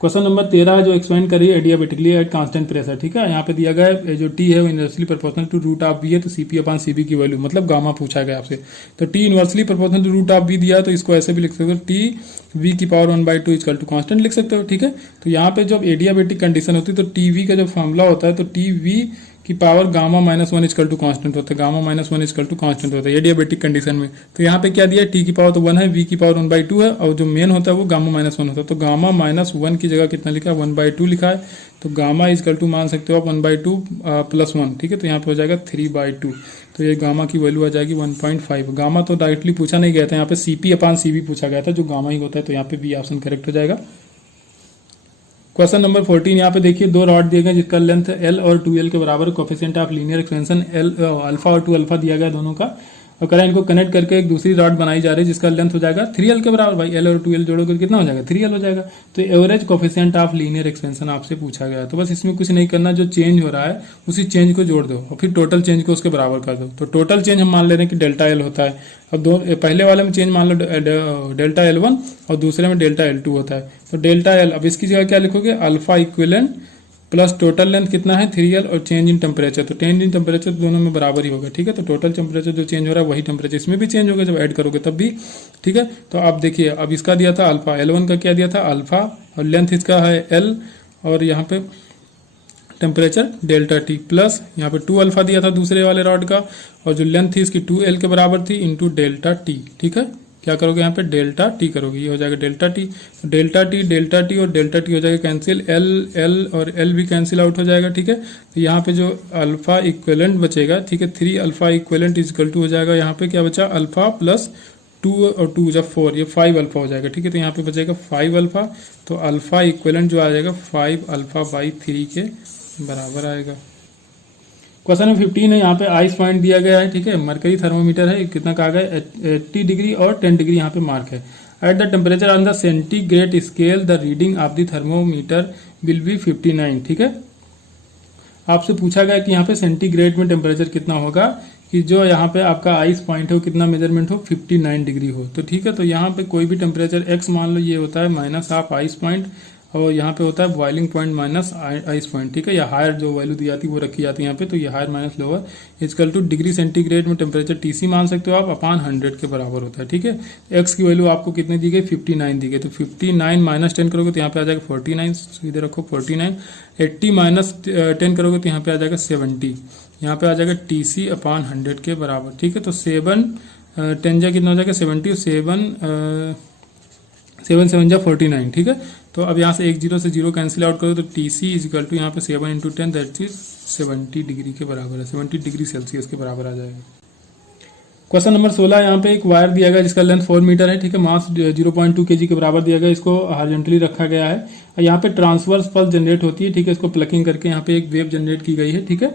क्वेश्चन नंबर 13 है जो एक्सपेंड करिए एडियाबेटिकली एट कांस्टेंट प्रेशर, ठीक है। यहाँ पे दिया गया है जो टी है वो inversely proportional to root of B है, तो सीपी अपॉन सीबी की वैल्यू मतलब गामा पूछा गया आपसे। तो T inversely proportional to root of B दिया है, तो इसको ऐसे भी लिख सकते हो टी वी की पावर 1/2 इक्वल टू कांस्टेंट लिख सकते हो, ठीक है। तो यहाँ पे जब एडियाबेटिक कंडीशन होती है तो टी वी का जो फॉर्मूला होता है तो टी वी की power gamma -1 equal to constant होता है, गामा -1 इक्वल टू कांस्टेंट होता है एडियाबेटिक कंडीशन में। तो यहाँ पे क्या दिया है, टी की पावर तो 1 है, वी की पावर 1/2 है, और जो मेन होता है वो गामा -1 होता है। तो गामा -1 की जगह कितना लिखा है, 1/2 लिखा है। तो गामा इक्वल टू मान सकते हो आप 1/2 प्लस 1, ठीक है। तो यहाँ पे हो जाएगा 3/2, तो ये गामा की वैल्यू आ जाएगी 1.5। गामा तो डायरेक्टली पूछा नहीं गया था, यहाँ पे सीपी अपॉन सीबी पूछा गया था जो गामा ही होता है, तो यहाँ पे बी ऑप्शन करेक्ट हो जाएगा। क्वेश्चन नंबर 14 यहाँ पे देखिए 2 रॉड दिए गए जिसका लेंथ L और 2L के बराबर, coefficient of linear expansion L alpha और 2 अल्फा दिया गया दोनों का, और करें इनको कनेक्ट करके एक दूसरी रॉड बनाई जा रही है जिसका लेंथ हो जाएगा 3L के बराबर। भाई L और 2L जोड़ोगे कितना हो जाएगा, 3L हो जाएगा। तो average coefficient of linear expansion आपसे पूछा गया, तो बस इसमें कुछ नहीं करना, जो चेंज हो रहा है उसी चेंज को जोड़ दो और फिर टोटल चेंज को उसके बराबर कर दो। तो टोटल चेंज हम मान ले रहे हैं कि डेल्टा L होता है। अब पहले वाले में चेंज मान लो डेल्टा L1 और दूसरे में डेल्टा L2 होता है। तो डेल्टा L, अब इसकी जगह क्या लिखोगे, alpha equivalent plus total length कितना है 3L और चेंज इन टेम्परेचर, तो चेंज इन टेम्परेचर दोनों में बराबर ही होगा, ठीक है। तो टोटल टेम्परेचर जो चेंज हो रहा है वही टेम्परेचर इसमें भी चेंज होगा जब ऐड करोगे तब भी, ठीक है। तो आप देखिए, अब इसका दिया था अल्फा, L1 का क्या दिया था अल्फा, और लेंथ इसका है L, और यहाँ पे टेम्परेचर डेल्टा T, प्लस यहाँ पे 2 अल्फा दिया था दूसरे वाले रॉड का, और जो लेंथ थी इसकी 2L के बराबर थी इंटू डेल्टा T, ठीक है। क्या करोगे यहाँ पे डेल्टा T करोगे, ये हो जाएगा डेल्टा T, डेल्टा T और डेल्टा T हो जाएगा कैंसिल, L और L भी कैंसिल आउट हो जाएगा, ठीक है। तो यहाँ पे जो अल्फा इक्विवेलेंट बचेगा, ठीक है, 3 अल्फा इक्विवेलेंट इक्वल टू हो जाएगा, यहाँ पे क्या बचा अल्फा प्लस 2 और 2 जब 4, ये 5 अल्फा हो जाएगा, ठीक है। तो यहाँ पे बचेगा 5 अल्फा, तो अल्फा इक्विवेलेंट जो आ जाएगा 5 अल्फा बाई 3 के बराबर आएगा। क्वेश्चन नंबर 15 है, यहाँ पे आइस पॉइंट दिया गया है, ठीक है। मरकरी थर्मोमीटर है, कितना कहा गया 80 डिग्री और 10 डिग्री यहाँ पे मार्क है। At the temperature on the centigrade scale the reading of the thermometer will be 59, ठीक है। आपसे पूछा गया कि यहाँ पे सेंटीग्रेड में टेम्परेचर कितना होगा, कि जो यहाँ पे आपका आइस पॉइंट हो कितना मेजरमेंट हो 59 डिग्री हो, तो ठीक है। तो यहाँ पे कोई भी टेम्परेचर x मान लो, ये होता है माइनस ऑफ आइस पॉइंट, और यहाँ पे होता है boiling point minus ice point, ठीक है। या हायर जो वैल्यू दी जाती है वो रखी जाती है यहाँ पे, तो ये higher minus lower equal to degree centigrade में टेम्परेचर TC मान सकते हो आप अपॉन 100 के बराबर होता है, ठीक है। एक्स की वैल्यू आपको कितनी दी गई 59 दी गई, तो 59 माइनस 10 करोगे तो यहाँ पे आ जाएगा 49, सीधे रखो 49, 80 माइनस 10 करोगे तो यहाँ पे आ जाएगा 70, यहाँ पे आ जाएगा TC अपॉन 100 के बराबर, ठीक है। तो 7 10 जा कितना हो जाएगा 70, 7 7 जा 49, ठीक है। तो अब यहाँ से 1 0 से 0 कैंसिल आउट करो तो TC इज इक्वल टू यहाँ पे 7 इंटू 10 दैट इज 70 डिग्री के बराबर है, 70 डिग्री सेल्सियस के बराबर आ जाएगा। क्वेश्चन नंबर 16 यहाँ पे एक वायर दिया गया जिसका लेंथ 4 मीटर है, ठीक है। मास 0.2 kg के बराबर दिया गया, इसको हॉरिजॉन्टली रखा गया है, और यहाँ पे ट्रांसवर्स पल्स जनरेट होती है, ठीक है। इसको प्लकिंग करके यहाँ पे एक वेव जनरेट की गई है, ठीक है।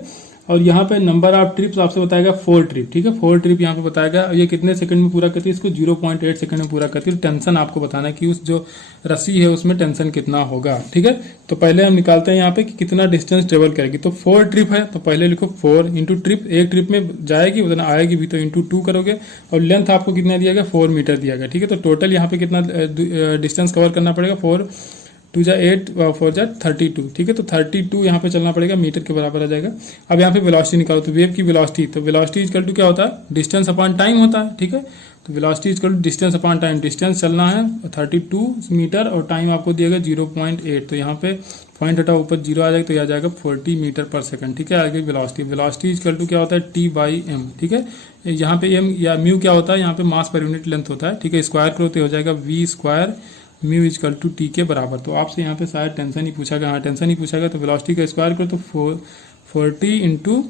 और यहाँ पे नंबर ऑफ ट्रिप्स आपसे बताएगा 4 ट्रिप, ठीक है। 4 ट्रिप यहाँ पे बताएगा, ये कितने सेकंड में पूरा करती है, इसको 0.8 सेकंड में पूरा करती है। टेंशन आपको बताना है कि उस जो रस्सी है उसमें टेंशन कितना होगा, ठीक है। तो पहले हम निकालते हैं यहाँ पे कि कितना डिस्टेंस ट्रेवल करेगी। तो 4 ट्रिप है, तो पहले लिखो 4 इंटू ट्रिप, एक ट्रिप में जाएगी उतना आएगी भी, तो इंटू 2 करोगे, और लेंथ आपको कितना दिया गया 4 मीटर दिया गया, ठीक है। तो टोटल यहाँ पे कितना डिस्टेंस कवर करना पड़ेगा, 4 2 जा 8 4 जा 32, ठीक है। तो 32 यहाँ पे चलना पड़ेगा, मीटर के बराबर आ जाएगा। अब यहाँ पे वेलोसिटी निकालो, तो वेव की वेलोसिटी, तो वेलोसिटी इक्वल टू क्या होता है डिस्टेंस अपॉन टाइम होता है, ठीक है। तो velocity equal to distance upon time, distance चलना है 32 मीटर और टाइम आपको दिया गया 0.8, तो यहाँ पे पॉइंट हटाओ ऊपर 0 आ जाएगा, तो यह आ जाएगा 40 मीटर पर सेकंड, ठीक है। आगे वेलोसिटी, वेलोसिटी इक्वल टू क्या होता है T/m, ठीक है। यहाँ पे m या म्यू क्या होता है, यहाँ पे मास पर यूनिट लेंथ होता है, ठीक है। स्क्वायर करो तो हो जाएगा V square mu equal to T के बराबर। तो आपसे यहाँ पे शायद टेंशन ही पूछा गया, हाँ टेंशन ही पूछा गया, तो वेलोसिटी का स्क्वायर करो तो 40 इंटू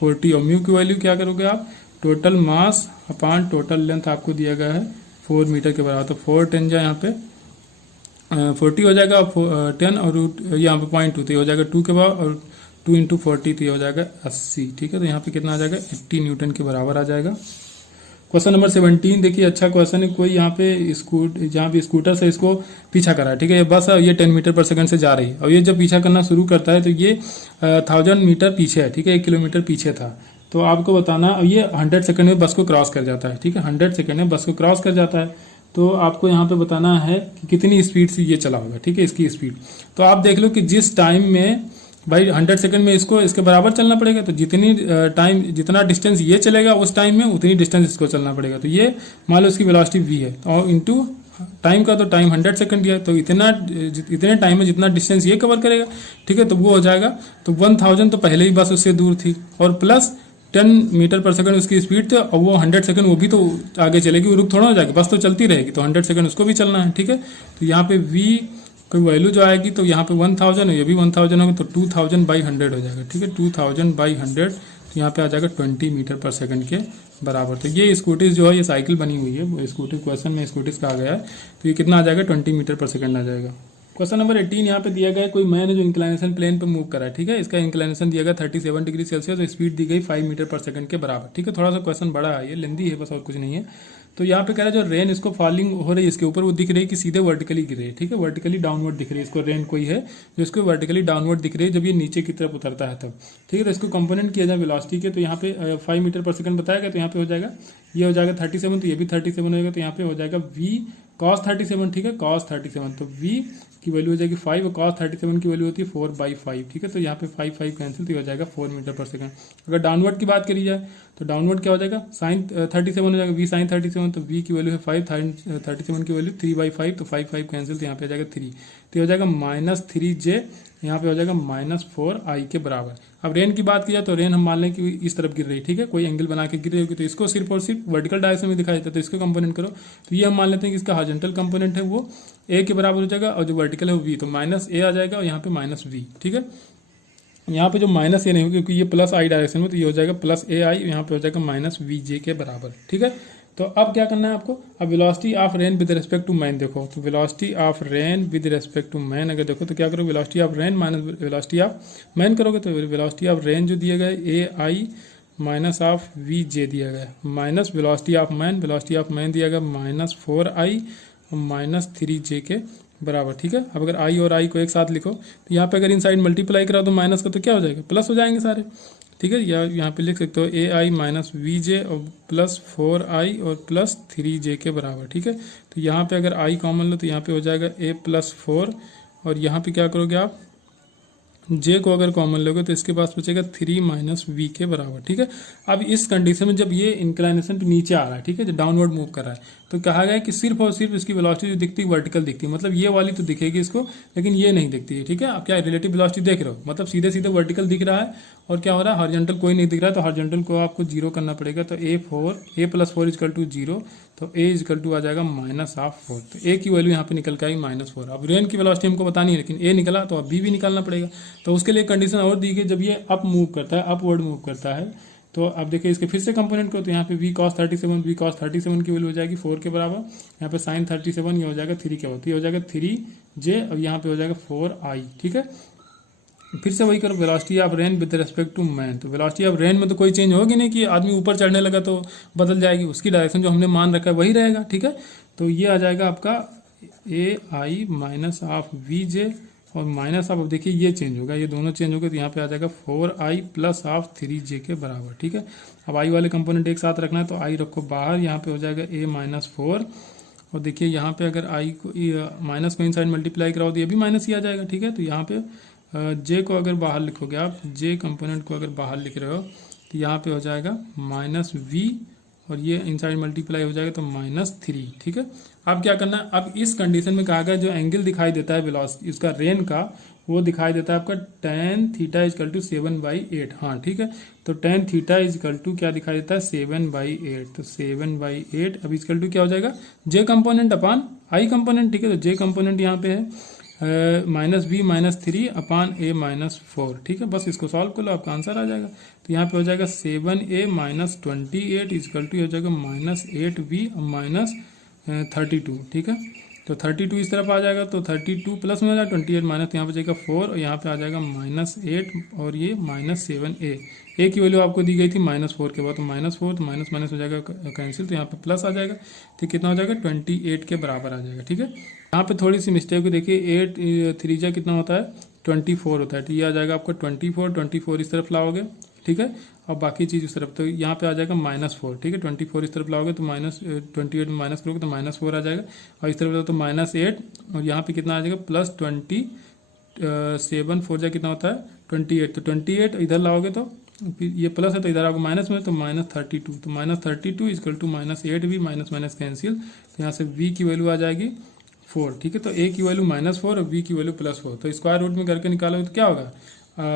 40, और म्यू की वैल्यू क्या करोगे आप, total mass upon total length आपको दिया गया है 4 मीटर के बराबर, तो 4 10 जा यहाँ पे 40 हो जाएगा 10 और रूट यहाँ पे 0.2 तो ये हो जाएगा 2 के बाद और 2 इंटू 40 तो ये हो जाएगा 80। ठीक है, तो यहाँ पे कितना आ जाएगा 80 न्यूटन के बराबर आ जाएगा। क्वेश्चन नंबर 17 देखिए, अच्छा क्वेश्चन है। कोई यहाँ पे जहाँ पे स्कूटर से इसको पीछा करा है, ठीक है, ये बस ये 10 मीटर पर सेकंड से जा रही है और ये जब पीछा करना शुरू करता है तो ये 1000 मीटर पीछे है, ठीक है, 1 किलोमीटर पीछे था। तो आपको बताना, ये 100 सेकंड में बस को क्रॉस कर जाता है, ठीक है, 100 सेकंड में बस को क्रॉस कर जाता है। तो आपको यहाँ पे बताना है कि कितनी स्पीड से ये चला होगा, ठीक है, इसकी स्पीड। तो आप देख लो कि जिस टाइम में भाई 100 सेकंड में इसको इसके बराबर चलना पड़ेगा, तो जितनी टाइम जितना डिस्टेंस ये चलेगा उस टाइम में उतनी डिस्टेंस इसको चलना पड़ेगा। तो ये मान लो इसकी वेलोसिटी v है और इंटू टाइम का, तो टाइम 100 सेकंड दिया है, तो इतने टाइम में जितना डिस्टेंस ये कवर करेगा, ठीक है, तो वो हो जाएगा। तो 1000 तो पहले ही बस उससे दूर थी और प्लस 10 मीटर पर सेकंड उसकी स्पीड थी और वो 100 सेकंड वो भी तो आगे चलेगी, वो रुक थोड़ा हो जाएगी, बस तो चलती रहेगी, तो 100 सेकंड उसको भी चलना है। ठीक है, तो यहाँ पे v कोई वैल्यू जो आएगी तो यहाँ पे 1000 है, ये भी 1000 होगा, तो 2000/100 हो जाएगा। ठीक है, 2000/100 तो यहाँ पे आ जाएगा 20 मीटर पर सेकंड के बराबर। तो ये स्कूटीज जो है ये साइकिल बनी हुई है, स्कूटी क्वेश्चन में स्कूटीज कहा गया है, तो ये कितना आ जाएगा 20 मीटर पर सेकंड आ जाएगा। क्वेश्चन नंबर 18 यहाँ पे दिया गया है, कोई मैन है जो इंक्लाइनेशन प्लेन पे मूव करा है। ठीक है, इसका इंक्लाइनेशन दिया गया 37 डिग्री सेल्सियस और स्पीड दी गई 5 मीटर पर सेकंड के बराबर। ठीक है, थोड़ा सा क्वेश्चन बड़ा है, ये लेंदी है बस और कुछ नहीं है। तो यहाँ पे कह रहा है जो रेन इसको फॉलिंग हो रही है इसके ऊपर, वो दिख रही है कि सीधे वर्टिकली गिर रही है। ठीक है, वर्टिकली डाउनवर्ड दिख रही है इसको, रेन कोई है जो इसको वर्टिकली डाउनवर्ड दिख रही है जब ये नीचे की तरफ उतरता है तब। ठीक है, तो इसको कंपोनेंट किया जाए वेलोसिटी के, तो यहाँ पे 5 मीटर पर सेकंड बताया गया, तो यहाँ पे हो जाएगा ये हो जाएगा 37, तो ये भी 37 होगा, तो यहाँ पे हो जाएगा v cos 37। ठीक है, cos 37, तो v की वैल्यू हो जाएगी 5 और cos 37 की वैल्यू होती है 4/5। ठीक है, तो यहाँ पे 5 कैंसिल, तो हो जाएगा 4 मीटर पर सेकंड। अगर डाउनवर्ड की बात करी जाए तो डाउनवर्ड क्या हो जाएगा, sin 37 हो जाएगा, v sin 37, तो v की वैल्यू है 5, sin 37 की वैल्यू 3/5, तो 5 कैंसिल, तो यहाँ पे आ जाएगा 3, तो हो जाएगा -3j, यहाँ पे हो जाएगा -4i के बराबर। अब रेन की बात की जाए तो रेन हम मान लें कि इस तरफ गिर रही है। ठीक है, कोई एंगल बना के गिर रही होगी, तो इसको सिर्फ और सिर्फ वर्टिकल डायरेक्शन में दिखाया जाता है, तो इसको कंपोनेंट करो, तो ये हम मान लेते हैं कि इसका हॉरिजॉन्टल कंपोनेंट है वो a के बराबर हो जाएगा और जो वर्टिकल है वो v, तो -a आ जाएगा और यहाँ पे -v। ठीक है, यहाँ पे जो -a नहीं होगा क्योंकि ये +i डायरेक्शन में, तो ये हो जाएगा +ai, यहाँ पे हो जाएगा -vj के बराबर। ठीक है, तो अब क्या करना है आपको, अब velocity of rain with respect to man देखो, तो velocity of rain with respect to man अगर देखो तो क्या करो, velocity of rain minus velocity of man करोगे, तो वेलोसिटी ऑफ रेन जो दिया गया है ai माइनस ऑफ vj दिया गया है, माइनस वेलोसिटी ऑफ मैन दिया गया -4i -3j के बराबर। ठीक है, अब अगर i और i को एक साथ लिखो तो यहाँ पे अगर इन साइड मल्टीप्लाई करा तो माइनस का तो क्या हो जाएगा, प्लस हो जाएंगे सारे। ठीक है, या यहाँ पे लिख सकते हो ai -vj और +4i और +3j के बराबर। ठीक है, तो यहाँ पे अगर i कॉमन लो तो यहाँ पे हो जाएगा a +4 और यहाँ पे क्या करोगे आप j को अगर कॉमन लोगे तो इसके पास बचेगा 3 - v के बराबर। ठीक है, अब इस कंडीशन में जब ये इंक्लाइनेशन पे नीचे आ रहा है, ठीक है, जो डाउनवर्ड मूव कर रहा है, तो कहा गया है कि सिर्फ और सिर्फ इसकी वेलोसिटी जो दिखती है वर्टिकल दिखती है, मतलब ये वाली तो दिखेगी इसको लेकिन ये नहीं दिखती है। ठीक है, आप क्या रिलेटिव वेलोसिटी देख रहे हो, मतलब सीधे सीधे वर्टिकल दिख रहा है और क्या हो रहा है हॉरिजॉन्टल कोई नहीं दिख रहा है, तो हॉरिजॉन्टल को आपको 0 करना पड़ेगा, तो a + 4 = 0, तो a = आ जाएगा -4, तो a की वैल्यू यहाँ पे निकल के आई -4। अब रेन की वेलोसिटी हमको बतानी है लेकिन a निकला तो अब b भी निकालना पड़ेगा, तो उसके लिए कंडीशन और दी गई, जब ये अप मूव करता है अपवर्ड मूव करता है, तो अब देखिए इसके फिर से कंपोनेंट को, तो यहाँ पे v cos 37 की वैल्यू हो जाएगी 4 के बराबर, यहाँ पे sin 37 ये हो जाएगा 3 क्या होती है, हो जाएगा 3j और यहाँ पे हो जाएगा 4i। ठीक है, फिर से वही करो, velocity of rain with respect to man, तो वेलोसिटी ऑफ रेन में तो कोई चेंज होगी नहीं कि आदमी ऊपर चढ़ने लगा तो बदल जाएगी, उसकी डायरेक्शन जो हमने मान रखा है वही रहेगा। ठीक है, तो ये आ जाएगा आपका ai -vj और माइनस अब देखिए ये चेंज होगा, ये दोनों चेंज हो गए, तो यहाँ पे आ जाएगा 4i + 3j के बराबर। ठीक है, अब i वाले कंपोनेंट एक साथ रखना है तो i रखो बाहर, यहाँ पे हो जाएगा a -4 और देखिए यहाँ पे अगर i को माइनस को इन साइड मल्टीप्लाई कराओ तो ये भी माइनस ही आ जाएगा। ठीक है, तो यहाँ पे j को अगर बाहर लिखोगे आप, j कंपोनेंट को अगर बाहर लिख रहे हो तो यहाँ पे हो जाएगा -v और ये इनसाइड मल्टीप्लाई हो जाएगा तो -3। ठीक है, अब क्या करना है, अब इस कंडीशन में कहा गया जो एंगल दिखाई देता है वेलोसिटी इसका रेन का, वो दिखाई देता है आपका tan θ = 7/8। हाँ ठीक है, तो tan θ क्या दिखाई देता है 7/8, तो 7/8 अब इक्वल टू क्या हो जाएगा j component upon i component. ठीक है, तो j कंपोनेंट यहाँ पे है -v -3 अपान a -4। ठीक है, बस इसको सॉल्व कर लो आपका आंसर आ जाएगा, तो यहाँ पे हो जाएगा 7a - 28 इक्वल टू हो जाएगा -8v - 32। ठीक है, तो 32 इस तरफ आ जाएगा, तो 32 प्लस में आ जाएगा 28 माइनस, तो यहाँ पे जाएगा 4 और यहाँ पे आ जाएगा -8 और ये -7a। ए की वैल्यू आपको दी गई थी -4 के बाद, तो -4 तो माइनस माइनस हो जाएगा कैंसिल, तो यहाँ पे प्लस आ जाएगा, तो कितना हो जाएगा 28 के बराबर आ जाएगा। ठीक है, यहाँ पे थोड़ी सी मिस्टेक को देखिए, 8 3 जा कितना होता है 24 होता है, तो ये आ जाएगा आपका 24 इस तरफ लाओगे। ठीक है, और बाकी चीज़ उस तरफ, तो यहाँ पे आ जाएगा -4। ठीक है, 24 इस तरफ लाओगे तो -28 में माइनस करोगे तो -4 आ जाएगा, और इस तरफ तो -8, और यहाँ पे कितना आ जाएगा +27 4 जा कितना होता है 28, तो 28 इधर लाओगे तो ये प्लस है तो इधर आपको माइनस में, तो -32, तो -32 इक्वल टू -8 भी माइनस माइनस कैंसिल, तो यहाँ से v की वैल्यू आ जाएगी 4। ठीक है, तो a की वैल्यू -4 और v की वैल्यू +4, तो स्क्वायर रूट में करके निकालोगे तो क्या होगा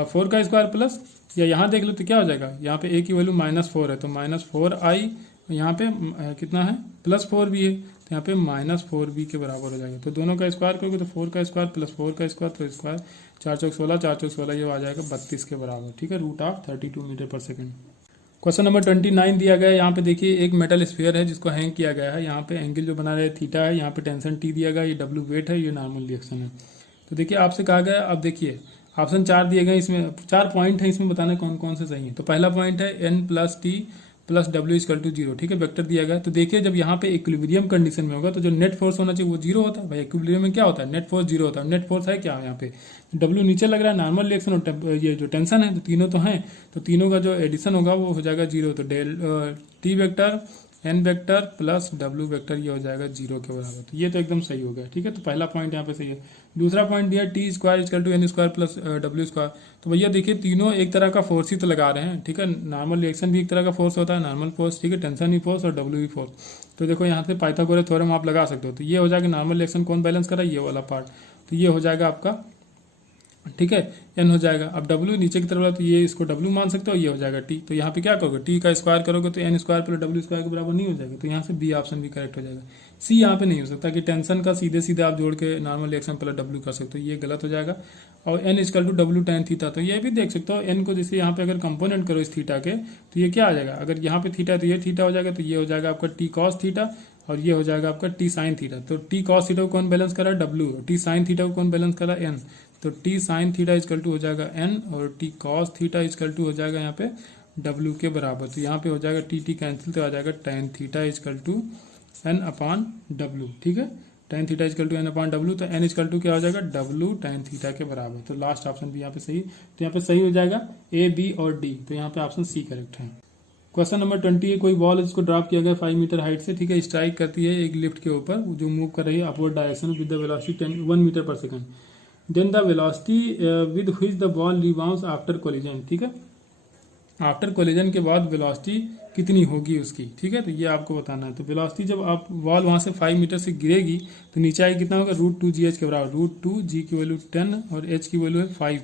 4 का स्क्वायर प्लस, या यहाँ देख लो तो क्या हो जाएगा, यहाँ पे a की वैल्यू -4 है तो -4i, यहाँ पे कितना है +4 भी है, तो यहाँ पे -4b के बराबर हो जाएगा। तो दोनों का स्क्वायर करोगे तो 4 का स्क्वायर प्लस 4 का स्क्वायर, तो स्क्वायर 4 चौक 16, 4 चौक 16, ये आ जाएगा 32 के बराबर। ठीक है, √32 मीटर पर सेकंड। क्वेश्चन नंबर 29 दिया गया है, यहाँ पे देखिए एक मेटल स्फीयर है जिसको हैंग किया गया है, यहाँ पे एंगल जो बना रहा है थीटा है, यहाँ पे टेंशन टी दिया गया, ये W वेट है, ये नॉर्मल रिएक्शन है। तो देखिए आपसे कहा गया, अब देखिए ऑप्शन 4 दिए गए, इसमें 4 पॉइंट है, इसमें बताना कौन कौन से सही है। तो पहला पॉइंट है n + t + w = 0। ठीक है, वेक्टर दिया गया, तो देखिए जब यहाँ पे इक्विलिब्रियम कंडीशन में होगा तो जो नेट फोर्स होना चाहिए वो 0 होता है। भाई इक्विलिब्रियम में क्या होता है, नेट फोर्स 0 होता है। नेट फोर्स है क्या यहाँ पे, W नीचे लग रहा है, नॉर्मल रिएक्शन और ये जो टेंशन है, तो तीनों तो हैं, तो तीनों का जो एडिशन होगा वो हो जाएगा 0। तो t vector n vector plus w vector ये हो जाएगा 0 के बराबर, तो ये तो एकदम सही हो गया। ठीक है, तो पहला पॉइंट यहाँ पे सही है। दूसरा पॉइंट दिया t² = n² प्लस w², तो भैया देखिए तीनों एक तरह का फोर्स ही तो लगा रहे हैं। ठीक है, नॉर्मल रिएक्शन भी एक तरह का फोर्स होता है, नॉर्मल फोर्स, ठीक है, टेंशन भी फोर्स और w भी फोर्स। तो देखो यहाँ से पाइथागोरस थ्योरम आप लगा सकते हो, तो ये हो जाएगा नॉर्मल रिएक्शन कौन बैलेंस कर रहा है, ये वाला पार्ट, तो ये हो जाएगा आपका, ठीक है, n हो जाएगा। अब w नीचे की तरफ वाला, तो ये इसको w मान सकते हो, ये हो जाएगा t। तो यहाँ पे क्या करोगे, t का स्क्वायर करोगे तो n² + w² के बराबर नहीं हो जाएगा, तो यहाँ से b ऑप्शन भी करेक्ट हो जाएगा। c यहाँ पे नहीं हो सकता कि टेंशन का सीधे सीधे आप जोड़ के नॉर्मल रिएक्शन + w कर सकते हो, ये गलत हो जाएगा। और n = w tan थीटा, तो ये भी देख सकते हो, n को जैसे यहाँ पे अगर कंपोनेंट करो इस थीटा के, तो ये क्या आ जाएगा, अगर यहाँ पे थीटा है तो ये थीटा हो जाएगा, तो ये हो जाएगा आपका t cos थीटा और ये हो जाएगा आपका t sin थीटा। तो t cos थीटा को कौन बैलेंस कर रहा है, w, t sin थीटा को कौन बैलेंस कर रहा है, n। तो t sin थीटा = हो जाएगा n और t cos थीटा = हो जाएगा यहाँ पे w के बराबर। तो यहाँ पे हो जाएगा t कैंसिल, तो आ जाएगा tan थीटा = n/w। ठीक है, tan थीटा = n/w, तो n = क्या हो जाएगा, w tan थीटा के बराबर। तो लास्ट ऑप्शन भी यहाँ पे सही, तो यहाँ पे सही हो जाएगा a, b और d, तो यहाँ पे ऑप्शन सी करेक्ट है। क्वेश्चन नंबर 20 है, कोई बॉल जिसको ड्रॉप किया गया 5 मीटर हाइट से, ठीक है, स्ट्राइक करती है एक लिफ्ट के ऊपर जो मूव कर रही है upward direction with the velocity 1 metre पर second, then the velocity with which the ball rebounds after collision. ठीक है, आफ्टर कोलिजन के बाद वेलोसिटी कितनी होगी उसकी। ठीक है, तो ये आपको बताना है। तो वेलोसिटी जब आप बॉल वहां से 5 मीटर से गिरेगी तो नीचे आएगी, कितना होगा, √2gh के बराबर, √2g की वैल्यू 10 और h की वैल्यू है 5,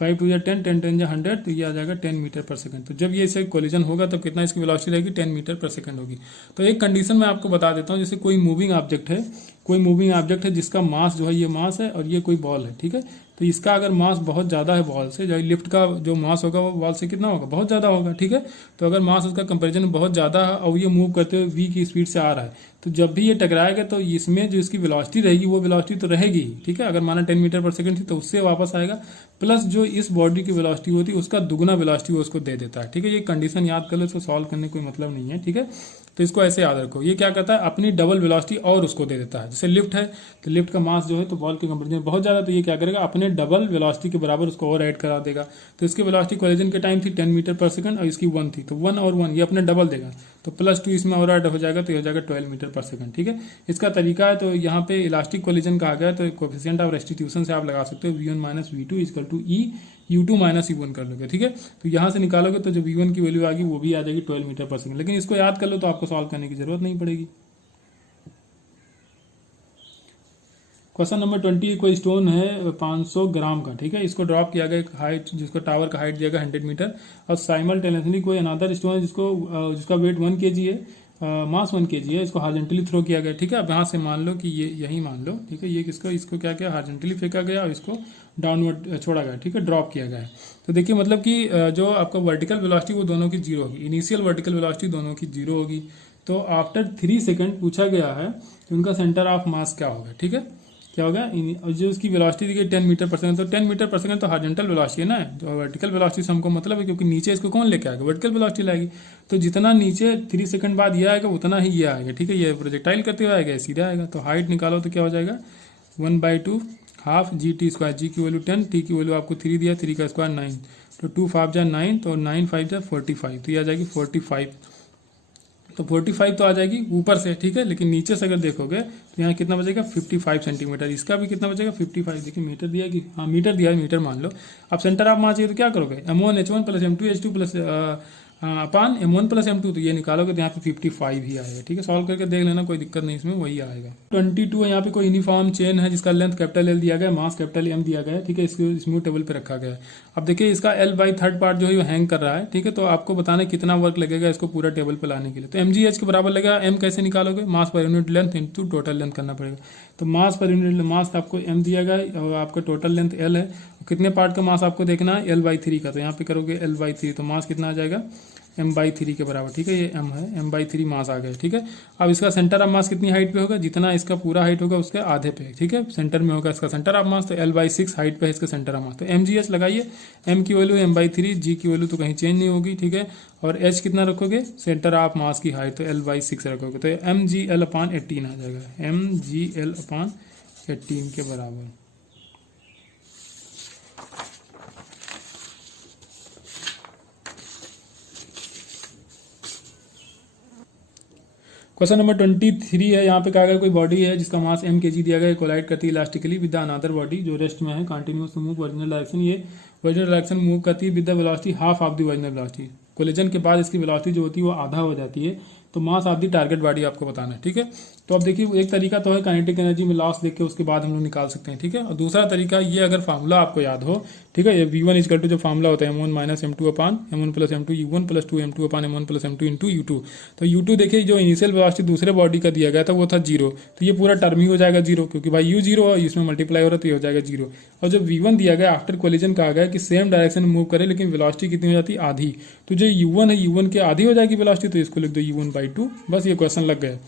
5 2 10, 10 10 100, तो ये आ जाएगा 10 मीटर पर सेकंड। तो जब ये इसे कोलिजन होगा तो कितना इसकी वेलोसिटी रहेगी, 10 मीटर पर सेकंड होगी। तो एक कंडीशन मैं आपको बता देता हूँ, जैसे कोई मूविंग ऑब्जेक्ट है, कोई मूविंग ऑब्जेक्ट है जिसका मास जो है ये मास है और ये कोई बॉल है। ठीक है, तो इसका अगर मास बहुत ज़्यादा है बॉल से, जो लिफ्ट का जो मास होगा वो बॉल से कितना होगा, बहुत ज़्यादा होगा। ठीक है, तो अगर मास उसका कंपैरिजन में बहुत ज़्यादा है और ये मूव करते हुए v की स्पीड से आ रहा है, तो जब भी ये टकराएगा तो इसमें जो इसकी वेलोसिटी रहेगी वो वेलोसिटी तो रहेगी। ठीक है, अगर माना 10 मीटर पर सेकंड थी तो उससे वापस आएगा, प्लस जो इस बॉडी की वेलोसिटी होती है उसका दुगना वेलोसिटी वो उसको दे देता है। ठीक है, ये कंडीशन याद कर लो, इसको सॉल्व करने कोई मतलब नहीं है। ठीक है, तो इसको ऐसे याद रखो, ये क्या करता है, अपनी डबल वेलोसिटी और उसको दे देता है। जैसे लिफ्ट है तो लिफ्ट का मास जो है तो बॉल के कंपैरिजन में बहुत ज़्यादा, तो ये क्या करेगा, अपने डबल वेलोसिटी के बराबर उसको और ऐड करा देगा। तो इसकी वेलोसिटी कोलिजन के टाइम थी 10 मीटर पर सेकंड और इसकी 1 थी, तो 1 और 1 ये अपने डबल देगा, तो +2 इसमें और ऐड हो जाएगा, तो ये हो जाएगा 12 मीटर पर सेकंड। ठीक है, इसका तरीका है, तो यहाँ पे इलास्टिक कोलिजन कहा गया है, तो कोएफिशिएंट ऑफ रेस्टिट्यूशन से आप लगा सकते हो, v1 - v2 = e u2 - u1 कर लोगे। ठीक है, तो यहाँ से निकालोगे तो जो v1 की वैल्यू आएगी वो भी आ जाएगी 12 मीटर पर सेकंड, लेकिन इसको याद कर लो तो आपको सॉल्व करने की जरूरत नहीं पड़ेगी। क्वेश्चन नंबर 20, कोई स्टोन है 500 ग्राम का, ठीक है, इसको ड्रॉप किया गया हाइट, जिसको टावर का हाइट दिया गया 100 मीटर, और साइमल्टेनियसली कोई अनदर स्टोन है जिसका वेट 1 kg है, मास 1 kg है, इसको हार्जेंटली थ्रो किया गया। ठीक है, अब यहाँ से मान लो कि ये यही मान लो, ठीक है, ये इसको क्या किया, हार्जेंटली फेंका गया और इसको डाउनवर्ड छोड़ा गया। ठीक है, ड्रॉप किया गया। तो देखिए मतलब कि जो आपका वर्टिकल वेलोसिटी वो दोनों की 0 होगी, इनिशियल वर्टिकल वेलोसिटी दोनों की 0 होगी। तो आफ्टर 3 सेकंड पूछा गया है कि उनका सेंटर ऑफ मास क्या होगा, ठीक है, क्या होगा। और जो उसकी वेलोसिटी दी गई 10 मीटर पर सेकंड, तो 10 मीटर पर सेकंड तो हॉरिजॉन्टल वेलोसिटी है ना, तो वर्टिकल वेलोसिटी से हमको मतलब है, क्योंकि नीचे इसको कौन लेके आएगा, वर्टिकल वेलोसिटी लाएगी। तो जितना नीचे 3 सेकंड बाद ये आएगा उतना ही ये आएगा, ठीक है, ये प्रोजेक्टाइल करते हुए आएगा, सीधा आएगा। तो हाइट निकालो तो क्या हो जाएगा 1/2 हाफ जी टी स्क्वायर, जी की वैल्यू 10, टी की वैल्यू आपको 3 दिया, 3 का स्क्वायर 9, तो 2 5 जा 9, तो 9 5 जा 45, तो ये आ जाएगी 45। तो 45 तो आ जाएगी ऊपर से, ठीक है, लेकिन नीचे से अगर देखोगे तो यहाँ कितना बचेगा 55 सेंटीमीटर, इसका भी कितना बचेगा 55। देखिए मीटर दिया कि हाँ मीटर दिया है, मीटर मान लो। अब सेंटर ऑफ मास चाहिए तो क्या करोगे, m1h1 प्लस m2h2 प्लस अपान m1 प्लस m2, तो ये निकालोगे तो यहाँ पे 55 ही आएगा, ठीक है। सॉल्व करके देख लेना, कोई दिक्कत नहीं, इसमें वही आएगा। 22 है, यहाँ पे कोई यूनिफॉर्म चेन है जिसका लेंथ कैपिटल एल दिया गया है, मास कैपिटल एम दिया गया है, ठीक है, इसको स्मूथ टेबल पे रखा गया है। अब देखिए इसका L/3 पार्ट जो है वो हैंग कर रहा है, ठीक है, तो आपको बताना है कितना वर्क लगेगा इसको पूरा टेबल पे लाने के लिए। तो mgh के बराबर लगेगा, m कैसे निकालोगे, मास पर unit length into total length करना पड़ेगा। तो मास पर यूनिट मास आपको m दिया गया है और आपका टोटल लेंथ l है, कितने पार्ट का मास आपको देखना है L/3 का, तो यहाँ पे करोगे L/3, तो मास कितना आ जाएगा m/3 के बराबर, ठीक है, ये m है, m/3 मास आ गया, ठीक है। अब इसका सेंटर ऑफ मास कितनी हाइट पे होगा, जितना इसका पूरा हाइट होगा उसके आधे पे, ठीक है, सेंटर में होगा इसका सेंटर ऑफ मास, तो L/6 हाइट पे है इसका सेंटर ऑफ मास। तो mgh लगाइए, m की वैल्यू m/3, g की वैल्यू तो कहीं चेंज नहीं होगी, ठीक है, और h कितना रखोगे, सेंटर ऑफ मास की हाइट, तो L/6 रखोगे, तो mgl/18 आ जाएगा, mgl/18 के बराबर। क्वेश्चन नंबर 23 है, यहाँ पे कहा गया कोई बॉडी है जिसका मास m kg दिया गया है, कोलाइड करती है elastically with the another body जो रेस्ट में है, continuous to move original direction, ये ओरिजिनल डायरेक्शन मूव करती है with the velocity half of the original velocity. Collision के बाद इसकी वेलोसिटी जो होती है वो आधा हो जाती है, तो mass of the target body आपको बताना है, ठीक है। तो अब देखिए एक तरीका तो है काइनेटिक एनर्जी में लॉस देख के उसके बाद हम लोग निकाल सकते हैं, ठीक है, और दूसरा तरीका ये अगर फार्मूला आपको याद हो, ठीक है, ये v1 इक्वल टू जो फार्मूला होता है m1 माइनस m2 अपान m1 plus m2 u1 plus 2m2 अपान m1 plus m2 into u2। तो u2 देखिए जो इनिशियल वेलोसिटी दूसरे बॉडी का दिया गया था वो था 0, तो ये पूरा टर्म ही हो जाएगा 0, क्योंकि भाई u 0 और इसमें मल्टीप्लाई हो रहा है तो ये हो जाएगा 0। और जो v1 दिया गया आफ्टर कोलिजन कहा गया कि सेम डायरेक्शन में मूव करे लेकिन वेलोसिटी कितनी हो जाती है आधी, तो जो u1 है u1 के आधी हो जाएगी वेलोसिटी, तो इसको लिख दो u1/2, बस ये क्वेश्चन लग गया।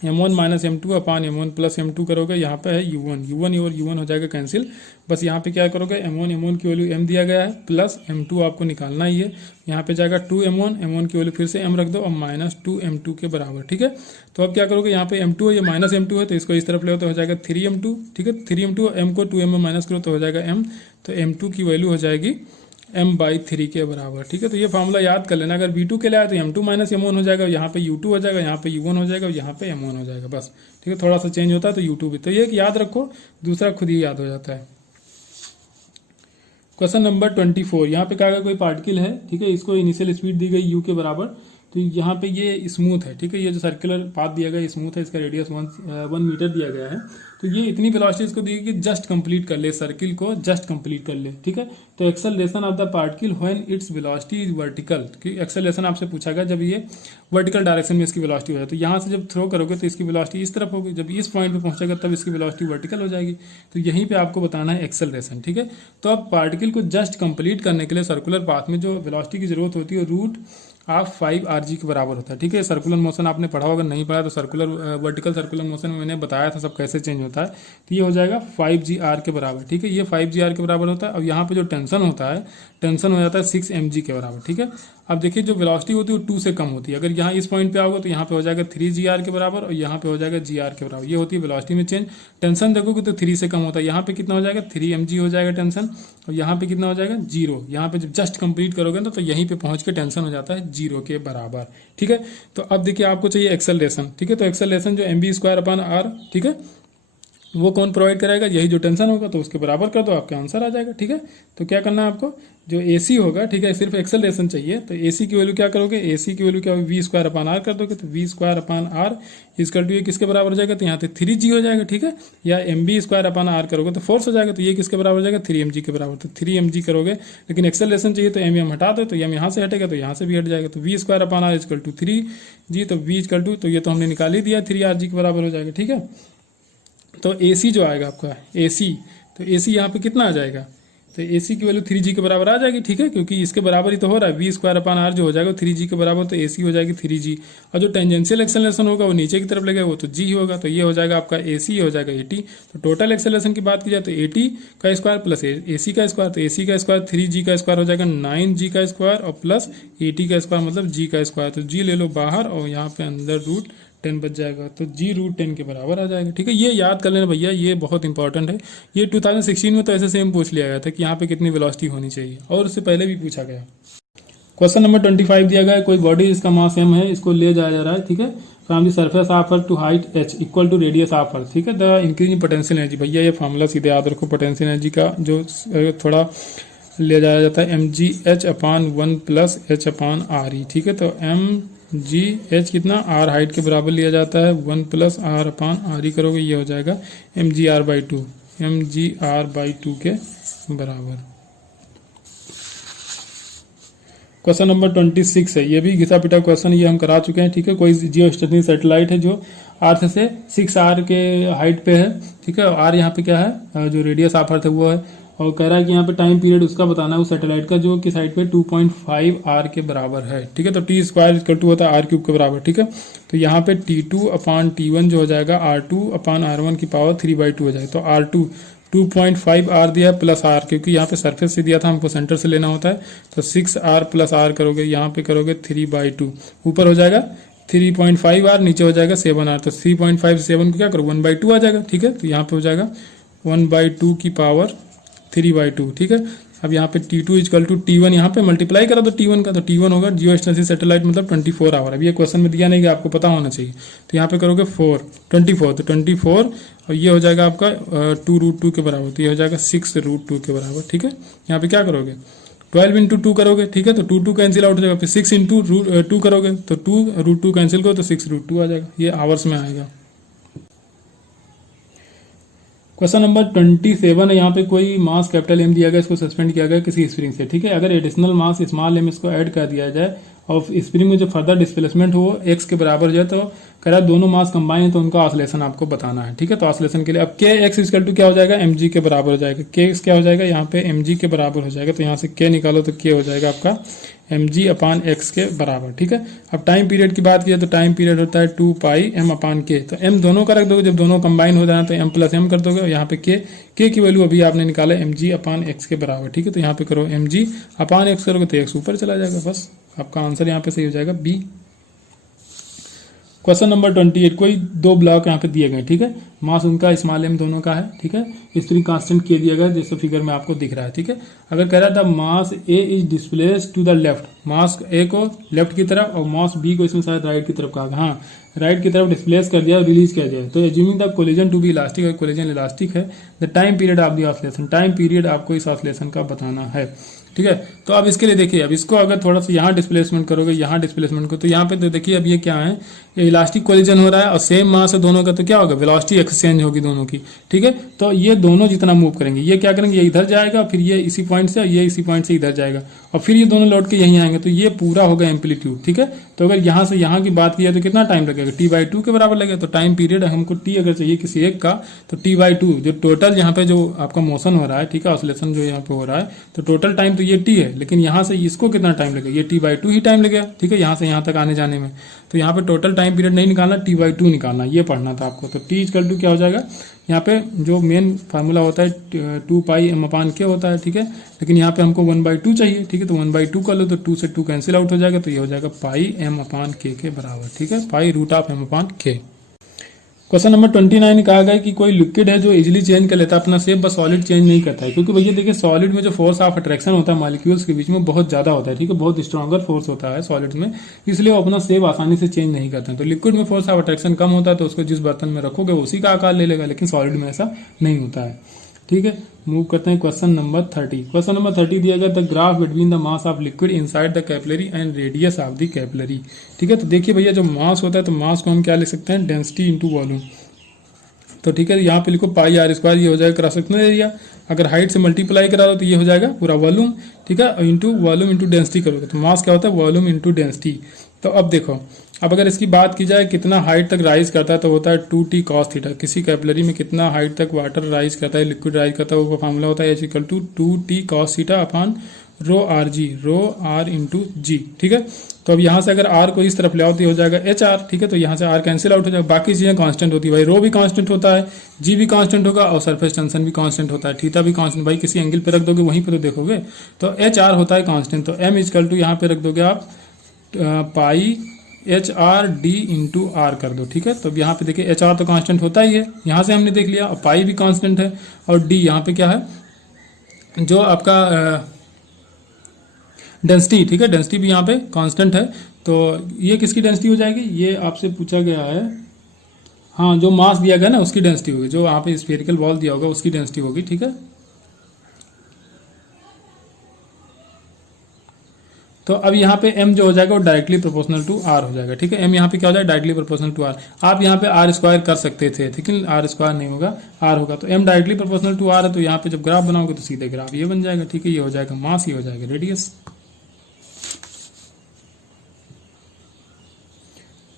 m1 माइनस m2 अपान m1 प्लस m2 करोगे, यहाँ पे है u1 और u1 हो जाएगा कैंसिल, बस यहाँ पे क्या करोगे m1 की वैल्यू m दिया गया है प्लस m2 आपको निकालना ही है, यहाँ पे जाएगा 2m1 की वैल्यू फिर से m रख दो और माइनस 2m2 के बराबर, ठीक है। तो अब क्या करोगे, यहाँ पे m2 है, ये माइनस m2 है, तो इसको इस तरफ ले तो हो जाएगा 3m2, ठीक है, 3m2 m को 2m में माइनस करो तो हो जाएगा m, तो m2 की वैल्यू हो जाएगी m/3 के बराबर, ठीक है। तो ये फार्मूला याद कर लेना, अगर v2 के लिए आए तो m2 माइनस m1 हो जाएगा, यहाँ पे u2 हो जाएगा, यहाँ पे u1 हो जाएगा, यहाँ पे m1 हो जाएगा, बस, ठीक है, थोड़ा सा चेंज होता है तो u2 भी, तो ये याद रखो, दूसरा खुद ही याद हो जाता है। क्वेश्चन नंबर 24, यहाँ पे कहा गया कोई पार्टिकल है, ठीक है, इसको इनिशियल स्पीड दी गई u के बराबर, तो यहाँ पे ये स्मूथ है, ठीक है, ये जो सर्कुलर पाथ दिया गया स्मूथ है, इसका रेडियस 1 मीटर दिया गया है, तो ये इतनी वेलोसिटी इसको दी गई कि जस्ट कंप्लीट कर ले, सर्किल को जस्ट कंप्लीट कर ले, ठीक है। तो acceleration of the particle when its velocity is vertical, कि एक्सेलरेशन आपसे पूछा गया जब ये वर्टिकल डायरेक्शन में इसकी वेलोसिटी हो जाए, तो यहाँ से जब थ्रो करोगे तो इसकी वेलोसिटी इस तरफ होगी, जब इस पॉइंट पे पहुंचेगा तब इसकी वेलोसिटी वर्टिकल हो जाएगी, तो यहीं पे आपको बताना है एक्सेलरेशन, ठीक है। तो अब पार्टिकल को जस्ट कंप्लीट करने के लिए सर्कुलर पाथ में जो वेलोसिटी की जरूरत होती है रूट ऑफ 5rg के बराबर होता है, ठीक है। सर्कुलर मोशन आपने पढ़ा होगा, नहीं पढ़ा तो सर्कुलर वर्टिकल सर्कुलर मोशन में मैंने बताया था सब कैसे चेंज होता है, तो ये हो जाएगा 5gr के बराबर, ठीक है, ये 5gr के बराबर होता है। अब यहाँ पे जो टेंशन होता है, टेंशन हो जाता है 6mg के बराबर, ठीक है। अब देखिए जो वेलोसिटी होती है वो 2 से कम होती है, अगर यहाँ इस पॉइंट पे आओगे तो यहाँ पे हो जाएगा 3gr के बराबर और यहाँ पे हो जाएगा gr के बराबर, ये होती है वेलोसिटी में चेंज। टेंशन देखोगे तो 3 से कम होता है, यहाँ पे कितना हो जाएगा 3mg हो जाएगा टेंशन, और यहाँ पे कितना हो जाएगा 0, यहाँ पे जब जस्ट कंप्लीट करोगे ना तो यहीं पे पहुंच के टेंशन हो जाता है 0 के बराबर, ठीक है। तो अब देखिए आपको चाहिए एक्सेलरेशन, ठीक है, तो एक्सेलरेशन जो mv²/r, ठीक है, वो कौन प्रोवाइड कराएगा, यही जो टेंशन होगा, तो उसके बराबर कर दो, आपका आंसर आ जाएगा, ठीक है। तो क्या करना है आपको, जो AC होगा, ठीक है, सिर्फ एक्सेलरेशन चाहिए, तो AC की वैल्यू क्या करोगे, AC की वैल्यू क्या होगी v²/r कर दोगे, तो v²/r इक्वल टू ये किसके बराबर हो जाएगा, तो यहाँ पे 3g हो जाएगा, ठीक है, या mv²/r करोगे तो फोर्स हो जाएगा, तो ये किसके बराबर हो जाएगा 3mg के बराबर, तो 3mg करोगे, लेकिन एक्सेलरेशन चाहिए तो m हटा दो, तो m यहाँ से हटेगा तो यहाँ से भी हट जाएगा, तो v²/r इक्वल टू 3g, तो v इक्वल टू, तो ये तो हमने निकाल ही दिया 3rg के बराबर हो जाएगा, ठीक है। तो AC जो आएगा आपका AC, तो AC यहाँ पे कितना आ जाएगा तो AC की वैल्यू 3G के बराबर आ जाएगी, ठीक है, क्योंकि इसके बराबर ही तो हो रहा है, V² जो हो जाएगा 3G के बराबर, तो AC हो जाएगी 3G, और जो टेंजेंशियल एक्सेलरेशन होगा वो नीचे की तरफ लगेगा, वो तो G होगा, तो ये हो जाएगा आपका AC, ये हो जाएगा 80। तो टोटल एक्सेलरेशन की बात की जाए तो 80 का स्क्वायर प्लस AC का स्क्वायर, तो AC का स्क्वायर 3G का स्क्वायर हो जाएगा 9G का स्क्वायर, और प्लस 80 का स्क्वायर मतलब G का स्क्वायर, तो G ले लो बाहर और यहाँ पे अंदर √10 बच जाएगा, तो G √10 के बराबर आ जाएगा, ठीक है। ये याद कर लेना भैया, ये बहुत इंपॉर्टेंट है। ये 2016 में तो ऐसे सेम पूछ लिया गया था कि यहाँ पे कितनी वेलोसिटी होनी चाहिए, और उससे पहले भी पूछा गया। क्वेश्चन नंबर 25 दिया गया है, कोई बॉडी जिसका मास m है, इसको ले जाया जा रहा है, ठीक है, from the surface of earth to height h equal to radius of earth, ठीक है। द इंक्रीजिंग पोटेंशियल एनर्जी, भैया ये फॉर्मूला सीधे याद रखो, पोटेंशियल एनर्जी का जो थोड़ा ले जाया जाता है, mgh/1 प्लस h/r, ठीक है। तो mgh कितना, r हाइट के बराबर लिया जाता है, 1 प्लस r/r करोगे, ये हो जाएगा mgr/2, mgr/2 के बराबर। क्वेश्चन नंबर 26 है, ये भी घिसा पिटा क्वेश्चन, ये हम करा चुके हैं, ठीक है। कोई जियो स्टेशनरी सैटेलाइट है जो अर्थ से 6r के हाइट पे है, ठीक है, r यहाँ पे क्या है, जो रेडियस ऑफ अर्थ है वो है, और कह रहा है कि यहाँ पे टाइम पीरियड उसका बताना है उस सैटेलाइट का, जो कि साइड पे 2.5r के बराबर है, ठीक है। तो t² होता है r³ के बराबर, ठीक है। तो यहाँ पे T2/T1 जो हो जाएगा R2/R1 की पावर 3/2 हो जाएगा, तो R2 2.5r दिया प्लस r, क्योंकि यहाँ पे सरफेस से दिया था, हमको सेंटर से लेना होता है, तो 6r प्लस r करोगे, यहाँ पे करोगे 3/2, ऊपर हो जाएगा 3.5r, नीचे हो जाएगा 7r, तो 3.5 से 7 को क्या करो 1/2 आ जाएगा, ठीक है। तो यहाँ पे हो जाएगा 1/2 की पावर 3/2, ठीक है। अब यहाँ पे T2/T1 यहाँ पे मल्टीप्लाई करा तो T1 का, तो T1 होगा जियो स्टेशनरी सैटेलाइट मतलब 24 आवर। अब ये क्वेश्चन में दिया नहीं कि आपको पता होना चाहिए, तो यहाँ पे करोगे 24, तो 24 और ये हो जाएगा आपका 2√2 के बराबर, तो ये हो जाएगा 6√2 के बराबर, ठीक है। यहाँ पे क्या करोगे 12 इंटू 2 करोगे, ठीक है, तो 2 कैंसिल आउट हो जाएगा, फिर 6 इंटू 2 करोगे तो 2√2 कैंसिल करो तो 6√2 आ जाएगा, ये आवर्स में आएगा। क्वेश्चन नंबर 27 है, यहाँ पे कोई मास कैपिटल M दिया गया, इसको सस्पेंड किया गया किसी स्प्रिंग से, ठीक है। अगर एडिशनल मास स्मॉल m इसको ऐड कर दिया जाए और स्प्रिंग में जो फर्दर डिस्प्लेसमेंट हो x के बराबर जो है, तो कह रहा है दोनों मास कंबाइन है तो उनका ऑसिलेशन आपको बताना है, ठीक है। तो ऑसिलेशन के लिए अब kx इक्वल टू क्या हो जाएगा, mg के बराबर हो जाएगा, kx क्या हो जाएगा यहाँ पे mg के बराबर हो जाएगा, तो यहाँ से k निकालो तो k हो जाएगा आपका mg/x के बराबर, ठीक है। अब टाइम पीरियड की बात की जाए तो टाइम पीरियड होता है 2πm/k, तो m दोनों का रख दोगे, जब दोनों कंबाइन हो जाए तो m प्लस m कर दोगे, और यहाँ पे k की वैल्यू अभी आपने निकाला mg/x के बराबर, ठीक है। तो यहाँ पे करो mg/x करोगे तो x ऊपर चला जाएगा, बस आपका आंसर यहाँ पे सही हो जाएगा B। क्वेश्चन नंबर 28, कोई दो ब्लॉक यहाँ पे दिए गए, ठीक है, मास उनका स्मॉल m दोनों का है, ठीक है, स्प्रिंग कांस्टेंट k दिया गया जैसे फिगर में आपको दिख रहा है, ठीक है। अगर कह रहा था mass a is displaced to the left, mass a को लेफ्ट की तरफ और मास b को इसमें शायद राइट की तरफ कहा, हाँ राइट की तरफ डिस्प्लेस कर दिया और रिलीज कर दिया, तो assuming the collision to be elastic, और कोलिजन इलास्टिक है, the time period of the oscillation, time period आपको इस ऑसिलेशन का बताना है, ठीक है। तो अब इसके लिए देखिए, अब इसको अगर थोड़ा सा यहाँ डिस्प्लेसमेंट करोगे, यहाँ डिस्प्लेसमेंट को, तो यहाँ पे तो देखिए अब ये क्या है, ये इलास्टिक कोलिजन हो रहा है और सेम मास है दोनों का, तो क्या होगा वेलोसिटी एक्सचेंज होगी दोनों की, ठीक है। तो ये दोनों जितना मूव करेंगे, ये क्या करेंगे, ये इधर जाएगा, फिर ये इसी पॉइंट से, ये इसी पॉइंट से इधर जाएगा, और फिर ये दोनों लौट के यहीं आएंगे, तो ये पूरा होगा एम्पलीट्यूड, ठीक है। तो अगर यहाँ से यहाँ की बात की जाए तो कितना टाइम लगेगा, t/2 के बराबर लगेगा, तो टाइम पीरियड हमको t अगर चाहिए किसी एक का, तो t/2 जो टोटल यहाँ पे जो आपका मोशन हो रहा है, ठीक है, ऑसिलेशन जो यहाँ पे हो रहा है, तो टोटल टाइम तो ये t है, लेकिन यहाँ से इसको कितना टाइम लगेगा, ये t/2 ही टाइम लगेगा, ठीक है, यहाँ से यहाँ तक आने जाने में। तो यहाँ पे टोटल टाइम पीरियड नहीं निकालना, t/2 निकालना, ये पढ़ना था आपको। तो t इक्वल टू क्या हो जाएगा, यहाँ पे जो मेन फार्मूला होता है 2πm/k होता है, ठीक है, लेकिन यहाँ पे हमको 1/2 चाहिए, ठीक है, तो 1/2 कर लो तो 2 से 2 कैंसिल आउट हो जाएगा, तो ये हो जाएगा πm/k के बराबर, ठीक है, π√m/k। क्वेश्चन नंबर 29 कहा गया कि कोई लिक्विड है जो इजीली चेंज कर लेता है अपना शेप, बस सॉलिड चेंज नहीं करता है, क्योंकि भैया देखिए सॉलिड में जो फोर्स ऑफ अट्रैक्शन होता है मॉलिक्यूल्स के बीच में बहुत ज्यादा होता है, ठीक है, बहुत स्ट्रॉन्गर फोर्स होता है सॉलिड्स में, इसलिए वो अपना शेप आसानी से चेंज नहीं करते हैं। तो लिक्विड में फोर्स ऑफ अट्रैक्शन कम होता है, तो उसको जिस बर्तन में रखोगे उसी का आकार ले लेगा, लेकिन सॉलिड में ऐसा नहीं होता है, ठीक है। मूव करते हैं क्वेश्चन नंबर 30। क्वेश्चन नंबर 30 दिया गया the graph between the mass of liquid inside the capillary and radius of the capillary, ठीक है। तो देखिए भैया जो मास होता है, तो मास को हम क्या लिख सकते हैं, डेंसिटी इंटू वॉल्यूम, तो ठीक है, यहाँ पे लिखो πr², ये हो जाएगा क्रॉस सेक्शनल एरिया, अगर हाइट से मल्टीप्लाई करा दो तो ये हो जाएगा पूरा वॉल्यूम, ठीक है, इंटू वॉल्यूम इंटू डेंसिटी करोगे तो मास क्या होता है, वॉल्यूम इंटू डेंसिटी। तो अब देखो अब अगर इसकी बात की जाए कितना हाइट तक राइज करता है तो होता है 2t cos थीटा। किसी कैपिलरी में कितना हाइट तक वाटर राइज करता है, लिक्विड राइज करता है, वो फॉर्मूला होता है H=2t cos theta upon rho R G, rho R into G. ठीक है, तो अब यहाँ से अगर आर को इस तरफ ले आओ तो हो जाएगा एच आर। ठीक है, तो यहाँ से आर कैंसिल आउट हो जाएगा, बाकी चीजें कांस्टेंट होती है भाई, रो भी कांस्टेंट होता है, जी भी कांस्टेंट होगा और सरफेस टेंशन भी कांस्टेंट होता है, थीटा भी कांस्टेंट। भाई किसी एंगल पे रख दोगे वहीं पे तो देखोगे, तो एच आर होता है कांस्टेंट। तो एम इजकल टू यहाँ पे रख दोगे आप pi H R D into R कर दो। ठीक है, तो यहाँ पे देखिए एच आर तो कांस्टेंट होता ही है, यहाँ से हमने देख लिया, और पाई भी कांस्टेंट है, और डी यहाँ पे क्या है जो आपका डेंसिटी। ठीक है, डेंसिटी भी यहाँ पे कांस्टेंट है। तो ये किसकी डेंसिटी हो जाएगी, ये आपसे पूछा गया है, हाँ जो मास दिया गया ना उसकी डेंसिटी होगी, जो यहाँ पे स्फेरिकल बॉल दिया होगा उसकी डेंसिटी होगी। ठीक है, तो अब यहाँ पे m जो हो जाएगा वो डायरेक्टली प्रोपोर्शनल टू r हो जाएगा। ठीक है, m यहाँ पे क्या हो जाएगा, डायरेक्टली प्रोपोर्शनल टू r। आप यहाँ पे r स्क्वायर कर सकते थे लेकिन r स्क्वायर नहीं होगा, r होगा, तो m directly proportional to r है, तो यहाँ पे जब ग्राफ बनाओगे तो सीधे ग्राफ ये बन जाएगा। ठीक है, ये हो जाएगा मास, ये हो जाएगा रेडियस।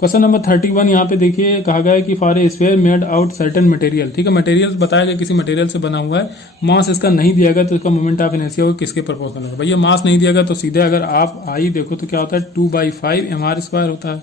क्वेश्चन नंबर 31 यहाँ पे देखिए कहा गया है कि for a sphere made out certain material. ठीक है, मटेरियल बताया गया किसी मटेरियल से बना हुआ है, मास इसका नहीं दिया गया तो इसका मोमेंट ऑफ इनर्शिया होगा किसके प्रोपोर्शनल होगा। भैया मास नहीं दिया गया तो सीधे अगर आप आई देखो तो क्या होता है 2/5 mr स्क्वायर होता है,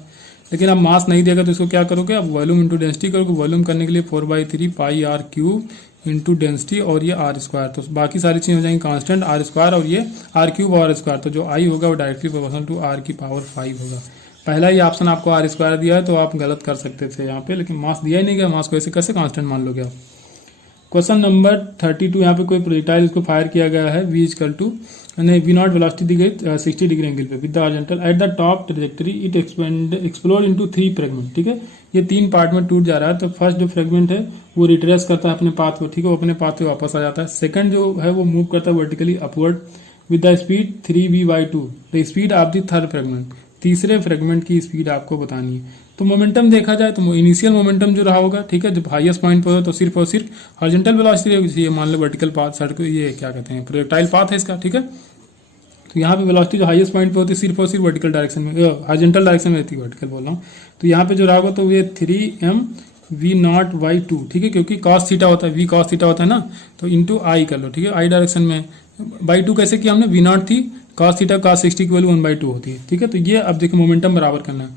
लेकिन अब मास नहीं देगा तो इसको क्या करोगे, अब वॉल्यूम इंटू डेंसिटी करोगे, वॉल्यूम करने के लिए 4/3 पाई आर क्यूब इंटू डेंसिटी और ये आर स्क्वायर, तो बाकी सारी चीजें हो जाएंगी कांस्टेंट, आर स्क्वायर और ये आर क्यूब और स्क्वायर, तो जो आई होगा वो डायरेक्टली प्रोपोर्शनल टू आर की पावर 5 होगा। पहला ही ऑप्शन आपको आर स्क्वायर दिया है तो आप गलत कर सकते थे यहाँ पे, लेकिन मास दिया ही नहीं गया, मास को ऐसे कैसे कांस्टेंट मान लोगे आप। क्वेश्चन नंबर 32 यहाँ पे कोई प्रोजेक्टाइल इसको फायर किया गया है, v इक्वल टू नहीं वी नॉट वेलोसिटी दी गई 60 डिग्री एंगल पे with the horizontal at the top trajectory it explode into 3 fragment. ठीक है, ये 3 पार्ट में टूट जा रहा है, तो फर्स्ट जो फ्रेगमेंट है वो रिट्रेस करता है अपने पाथ को, ठीक है, वो अपने पाथ पे वापस आ जाता है। सेकंड जो है वो मूव करता है vertically upward with the speed 3v/2 the speed of the third fragment. तीसरे फ्रेगमेंट की स्पीड आपको बतानी है। तो मोमेंटम देखा जाए तो इनिशियल मोमेंटम जो रहा होगा, ठीक है, जब हाईएस्ट पॉइंट पर हो तो सिर्फ और सिर्फ हॉरिजॉन्टल वेलोसिटी रहेगी, ये मान लो वर्टिकल पाथ सड़क, ये क्या कहते हैं प्रोजेक्टाइल पाथ है इसका। ठीक है, तो यहाँ पे वेलोसिटी जो हाईएस्ट पॉइंट पे होती है सिर्फ और सिर्फ वर्टिकल डायरेक्शन में, हॉरिजॉन्टल डायरेक्शन में रहती है, वर्टिकल बोल रहा हूँ। तो यहाँ पे जो रहा होगा तो ये 3mv0/2, ठीक है, क्योंकि cos थीटा होता है, v cos थीटा होता है ना, तो इंटू आई कर लो। ठीक है, आई डायरेक्शन में बाई 2 कैसे किया हमने, v0 थी cos थीटा cos 60 की वैल्यू 1/2 होती है। ठीक है, तो ये अब देखो मोमेंटम बराबर करना है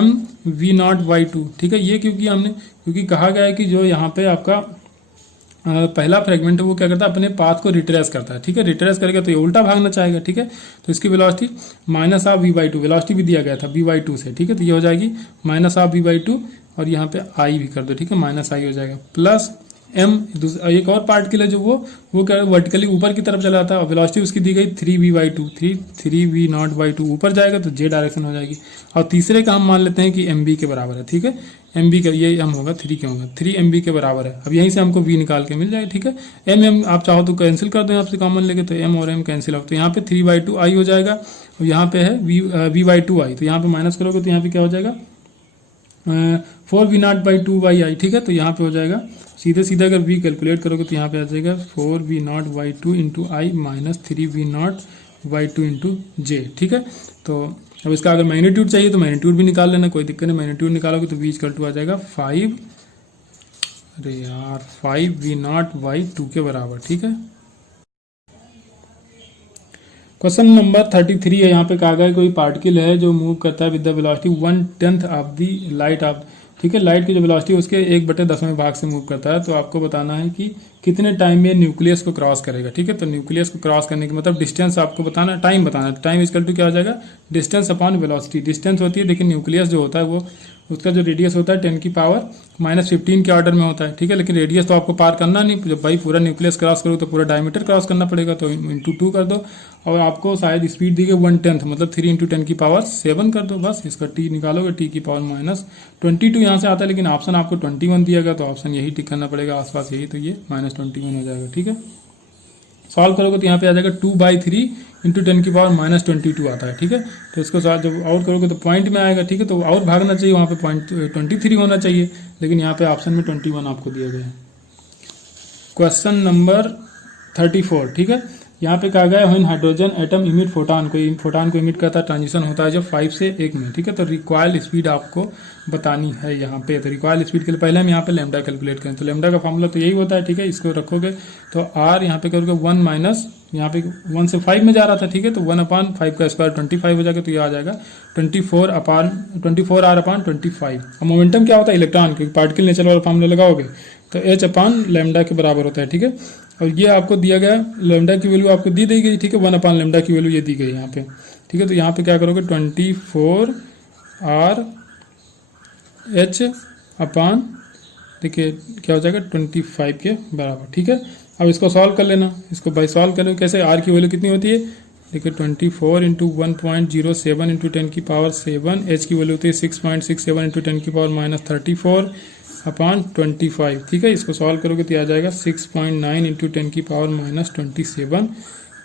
mv0/2। ठीक है, ये क्योंकि हमने क्योंकि कहा गया है कि जो यहाँ पे आपका पहला फ्रेगमेंट है वो क्या करता है, अपने पाथ को रिट्रेस करता है। ठीक है, रिट्रेस करेगा तो ये उल्टा भागना चाहेगा। ठीक है, तो इसकी velocity minus of v/2, velocity भी दिया गया था v/2 से। ठीक है, तो ये हो जाएगी माइनस ऑफ v/2 और यहाँ पे आई भी कर दो। ठीक है, माइनस आई हो जाएगा प्लस m एक और पार्ट के लिए जो वो क्या वर्टिकली ऊपर की तरफ चला जाता है, वेलोसिटी उसकी दी गई 3v/2, 3v0/2 ऊपर जाएगा तो j डायरेक्शन हो जाएगी। और तीसरे का हम मान लेते हैं कि mb के बराबर है। ठीक है, mb का ये m होगा 3 क्या होगा 3 mb के बराबर है। अब यहीं से हमको v निकाल के मिल जाएगा। ठीक है, m आप चाहो तो कैंसिल कर दो यहाँ से कॉमन लेके, तो m और m कैंसिल आउट, तो यहाँ पे 3/2 i हो जाएगा और यहाँ पे है v/2 i, तो यहाँ पे माइनस करोगे तो यहाँ पे क्या हो जाएगा 4v0/2i। ठीक है, तो यहाँ पे हो जाएगा सीधे सीधे अगर v कैलकुलेट करोगे तो यहाँ पे आ जाएगा 4v0/2 इंटू आई माइनस 3v0/2 इंटू जे। ठीक है, तो अब इसका अगर मैग्नीट्यूड चाहिए तो मैग्नीट्यूड भी निकाल लेना, कोई दिक्कत नहीं, मैग्नीट्यूड निकालोगे तो v इक्वल टू आ जाएगा 5v0/2 के बराबर। ठीक है, क्वेश्चन नंबर 33 है, यहाँ पे कहा गया कोई पार्टिकल है जो मूव करता है with the velocity 1/10 of the light of. ठीक है, लाइट की जो वेलोसिटी है उसके 1/10वें भाग से मूव करता है, तो आपको बताना है कि कितने टाइम में न्यूक्लियस को क्रॉस करेगा। ठीक है, तो न्यूक्लियस को क्रॉस करने के मतलब डिस्टेंस आपको बताना, टाइम बताना है। टाइम इक्वल टू क्या हो जाएगा, डिस्टेंस अपॉन वेलोसिटी। डिस्टेंस होती है लेकिन न्यूक्लियस जो होता है वो उसका जो रेडियस होता है 10⁻⁻15 के ऑर्डर में होता है। ठीक है, लेकिन रेडियस तो आपको पार करना नहीं, जब भाई पूरा न्यूक्लियस क्रॉस करो तो पूरा डायमीटर क्रॉस करना पड़ेगा, तो इंटू 2 कर दो और आपको शायद स्पीड दी गई 1/10 मतलब 3 × 10⁻7 कर दो, बस इसका t निकालोगे t⁻22 यहाँ से आता है, लेकिन ऑप्शन आपको 21 दिया गया तो ऑप्शन यही टिक करना पड़ेगा आसपास यही, तो ये -21 हो जाएगा। ठीक है, सॉल्व करोगे तो यहाँ पे आ जाएगा 2/3 × 10⁻22 आता है। ठीक है, तो इसको जब आउट करोगे तो पॉइंट में आएगा। ठीक है, तो आउट भागना चाहिए, वहाँ पे पॉइंट 23 होना चाहिए, लेकिन यहाँ पे ऑप्शन में 21 आपको दिया गया है। क्वेश्चन नंबर 34, ठीक है, यहाँ पे कहा गया when hydrogen atom emit photon को इमिट करता है, ट्रांजिशन होता है जब 5 से 1 में, ठीक है। तो रिक्वायर्ड स्पीड आपको बतानी है यहाँ पे। तो रिक्वायर्ड स्पीड के लिए पहले हम यहाँ पे लैम्डा कैलकुलेट करें। तो लैम्डा का फॉर्मूला तो यही होता है, ठीक है। इसको रखोगे तो आर यहाँ पे करोगे 1 माइनस, यहाँ पे 1 से 5 में जा रहा था, ठीक है। तो 1/5 का स्क्वायर 25 हो जाएगा, तो ये आ जाएगा 24R/25। अब मोमेंटम क्या होता है इलेक्ट्रॉन, क्योंकि पार्टिकल नेचर वाला फॉर्मूला लगाओगे तो h/लैम्डा के बराबर होता है, ठीक है। और ये आपको दिया गया लैम्डा की वैल्यू आपको दी गई, ठीक है। 1/लैम्डा की वैल्यू ये दी गई यहाँ पे, ठीक है। तो यहाँ पे क्या करोगे 24R/, देखिए क्या हो जाएगा 25 के बराबर, ठीक है। अब इसको सॉल्व कर लेना, इसको बाई सॉल्व करो कैसे, आर की वैल्यू कितनी होती है, देखिए 24 इंटू 1.07 इंटू 10⁻7, एच की वैल्यू होती है 6.67 इंटू 10⁻34/25, ठीक है। इसको सॉल्व करोगे तो आ जाएगा 6.9 इंटू 10⁻27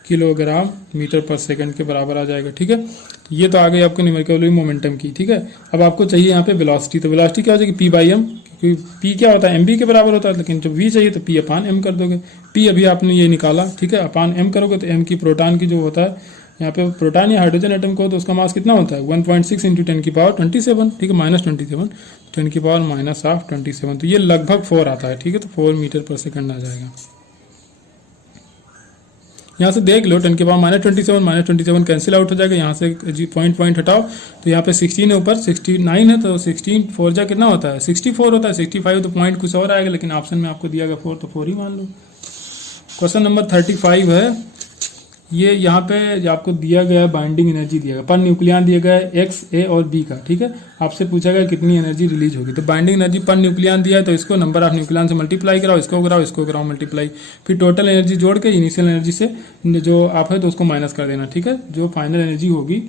किलोग्राम मीटर पर सेकंड के बराबर आ जाएगा, ठीक है। ये तो आ गई आपको न्यूमेरिकल वैल्यू मोमेंटम की, ठीक है। अब आपको चाहिए यहाँ पे वेलोसिटी, तो वेलोसिटी क्या हो जाएगी p/m, क्योंकि p क्या होता है mv के बराबर होता है, लेकिन जब v चाहिए तो p/m कर दोगे। p अभी आपने ये निकाला, ठीक है, m करोगे तो m की प्रोटॉन की जो होता है यहाँ पे प्रोटॉन या हाइड्रोजन एटम को, तो उसका मास कितना होता है 1.6 इंटू 10⁻27, ठीक है, -27 10⁻⁻27, तो ये लगभग 4 आता है, ठीक है। तो 4 मीटर पर सेकंड आ जाएगा। यहाँ से देख लो 10⁻⁻27 कैंसिल आउट हो जाएगा, यहाँ से पॉइंट हटाओ तो यहाँ पे 16 है, ऊपर 69 है, तो 16 4 जा कितना होता है 64 होता है, 65 तो पॉइंट कुछ और आएगा, लेकिन ऑप्शन में आपको दिया गया 4, तो 4 ही मान लो। क्वेश्चन नंबर 35 है, ये यहाँ पे जो आपको दिया गया है बाइंडिंग एनर्जी दिया गया, पर न्यूक्लियन दिया गया है एक्स, ए और बी का, ठीक है। आपसे पूछा गया कितनी एनर्जी रिलीज होगी, तो बाइंडिंग एनर्जी पर न्यूक्लियन दिया है तो इसको नंबर ऑफ न्यूक्लियन से मल्टीप्लाई कराओ, इसको कराओ मल्टीप्लाई, फिर टोटल एनर्जी जोड़ के इनिशियल एनर्जी से जो आप है तो उसको माइनस कर देना, ठीक है। जो फाइनल एनर्जी होगी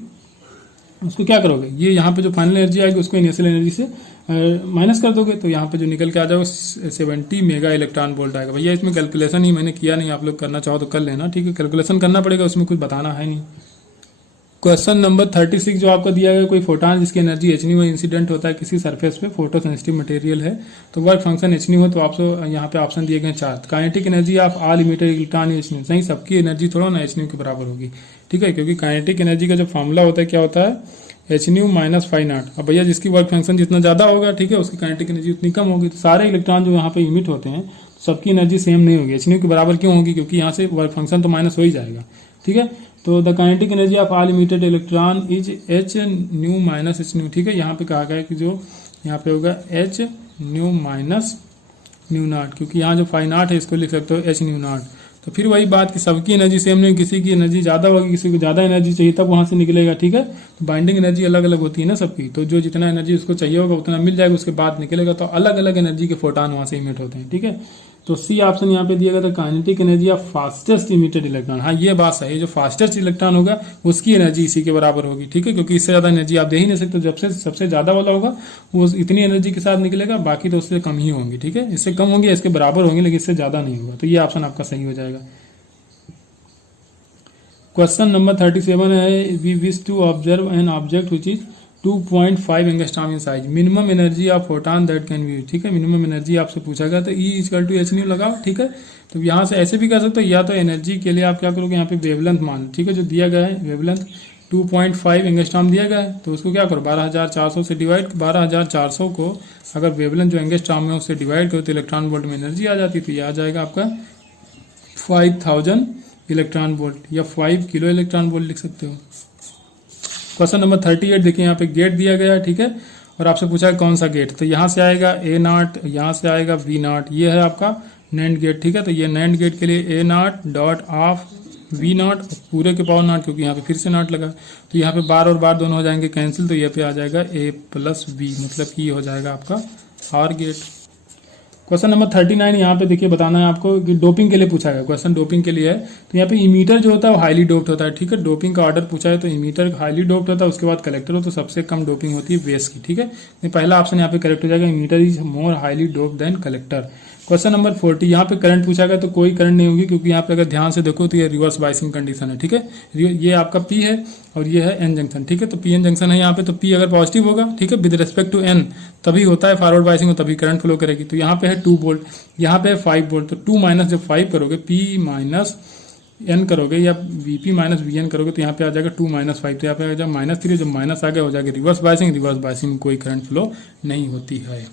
उसको क्या करोगे, ये यहाँ पे जो फाइनल एनर्जी आएगी उसको इनिशियल एनर्जी से माइनस कर दोगे, तो यहाँ पे जो निकल के आ जाएगा 70 मेगा इलेक्ट्रॉन वोल्ट आएगा। भैया इसमें कैलकुलेशन ही मैंने किया नहीं, आप लोग करना चाहो तो कर लेना, ठीक है। कैलकुलेशन करना पड़ेगा, उसमें कुछ बताना है नहीं। क्वेश्चन नंबर 36 जो आपको दिया गया, कोई फोटॉन जिसकी एनर्जी एच न्यू इंसिडेंट होता है किसी सरफेस पे, फोटो सेंसिटिव मटेरियल है, तो वर्क फंक्शन एच न्यू हो, तो आपको यहाँ पे ऑप्शन दिए गए 4। Kinetic energy of all emitted electron H new, नहीं सबकी एनर्जी थोड़ा ना एच न्यू के बराबर होगी, ठीक है, क्योंकि काइनेटिक एनर्जी का जो फॉर्मूला होता है क्या होता है एच न्यू माइनस φ0। अब भैया जिसकी वर्क फंक्शन जितना ज्यादा होगा, ठीक है, उसकी काइनेटिक एनर्जी उतनी कम होगी। तो सारे इलेक्ट्रॉन जो यहाँ पे इमिट होते हैं सबकी एनर्जी सेम नहीं होगी, एच न्यू के बराबर क्यों होगी, क्योंकि यहाँ से वर्क फंक्शन तो माइनस हो ही जाएगा, ठीक है। तो the kinetic energy of all emitted electron is H new minus H new, ठीक है। यहाँ पे कहा गया है कि जो यहाँ पे होगा H new minus new not, क्योंकि यहाँ जो φ0 है इसको लिख सकते हो एच न्यू नॉट। तो फिर वही बात कि सबकी एनर्जी सेम नहीं, किसी की एनर्जी ज्यादा होगी, किसी को ज्यादा एनर्जी चाहिए तब वहां से निकलेगा, ठीक है। तो बाइंडिंग एनर्जी अलग अलग होती है ना सबकी, तो जो जितना एनर्जी उसको चाहिए होगा उतना मिल जाएगा, उसके बाद निकलेगा, तो अलग अलग एनर्जी के फोटॉन वहां से इमिट होते हैं, ठीक है। तो सी ऑप्शन यहाँ पे दिया गया था kinetic energy of fastest emitted electron. हाँ ये बात सही है, जो फास्टेस्ट इलेक्ट्रॉन होगा उसकी एनर्जी इसी के बराबर होगी, ठीक है, क्योंकि इससे ज्यादा एनर्जी आप दे ही नहीं सकते। जब से सबसे ज्यादा वाला होगा वो इतनी एनर्जी के साथ निकलेगा, बाकी तो उससे कम ही होंगी, ठीक है। इससे कम होंगी, इसके बराबर होंगी, लेकिन इससे ज्यादा नहीं होगा, तो ये ऑप्शन आपका सही हो जाएगा। क्वेश्चन नंबर 37 है, we wish to observe an object which is 2.5 angstrom in size, minimum energy of photon that can be, ठीक है। मिनिमम एनर्जी आपसे पूछा गया, तो E = एच न्यू लगाओ, ठीक है। तो यहाँ से ऐसे भी कर सकते हो, या तो एनर्जी के लिए आप क्या करोगे, यहाँ पे वेवलेंथ मान, ठीक है, जो दिया गया है वेवलेंथ 2.5 एंगस्ट्रॉम दिया गया है, तो उसको क्या करो 12,400 से डिवाइड, 12,400 को अगर वेवलेंथ जो एंगस्ट्रॉम है उससे डिवाइड करो तो इलेक्ट्रॉन वोल्ट में एनर्जी आ जाती है, तो ये आ जाएगा आपका 5000 इलेक्ट्रॉन वोल्ट, या 5 किलो इलेक्ट्रॉन वोल्ट लिख सकते हो। क्वेश्चन नंबर 38 देखिए, यहाँ पे गेट दिया गया है, ठीक है, और आपसे पूछा है कौन सा गेट, तो यहाँ से आएगा A0, यहाँ से आएगा V0, ये है आपका नैंड गेट, ठीक है। तो ये नैंड गेट के लिए A0 डॉट ऑफ V0 पूरे के पावर नॉट, क्योंकि यहाँ पे फिर से नॉट लगा, तो यहाँ पे बार और बार दोनों हो जाएंगे कैंसिल, तो ये पे आ जाएगा A+B, मतलब कि ये हो जाएगा आपका R गेट। क्वेश्चन नंबर 39 यहाँ पे देखिए बताना है आपको कि डोपिंग के लिए पूछा गया, क्वेश्चन डोपिंग के लिए है, तो यहाँ पे इमीटर जो होता है वो हाईली डोप्ड होता है, ठीक है। डोपिंग का ऑर्डर पूछा है तो इमीटर हाईली डोप्ड होता है, उसके बाद कलेक्टर हो तो सबसे कम डोपिंग होती है बेस की, ठीक है। तो पहला ऑप्शन यहाँ पे करेक्ट हो जाएगा, emitter is more highly doped than collector. Question number 40 यहाँ पे करंट पूछा गया, तो कोई करंट नहीं होगी, क्योंकि यहाँ पे अगर ध्यान से देखो तो ये रिवर्स बाइसिंग कंडीशन है, ठीक है। ये आपका P है और ये है N जंक्शन, ठीक है। तो PN जंक्शन है यहाँ पे, तो P अगर पॉजिटिव होगा, ठीक है, विद रिस्पेक्ट टू N तभी होता है फॉरवर्ड बाइसिंग, तभी करंट फ्लो करेगी। तो यहाँ पे है 2 वोल्ट, यहाँ पे है 5 वोल्ट, तो 2 माइनस जब 5 करोगे P माइनस एन करोगे या वीपी माइनस वी एन करोगे तो यहाँ पे आ जाएगा 2 - 5, तो यहाँ पे आ जाएगा -3, जब माइनस आ गया हो जाएगा रिवर्स बायसिंग में कोई करंट फ्लो नहीं होती है।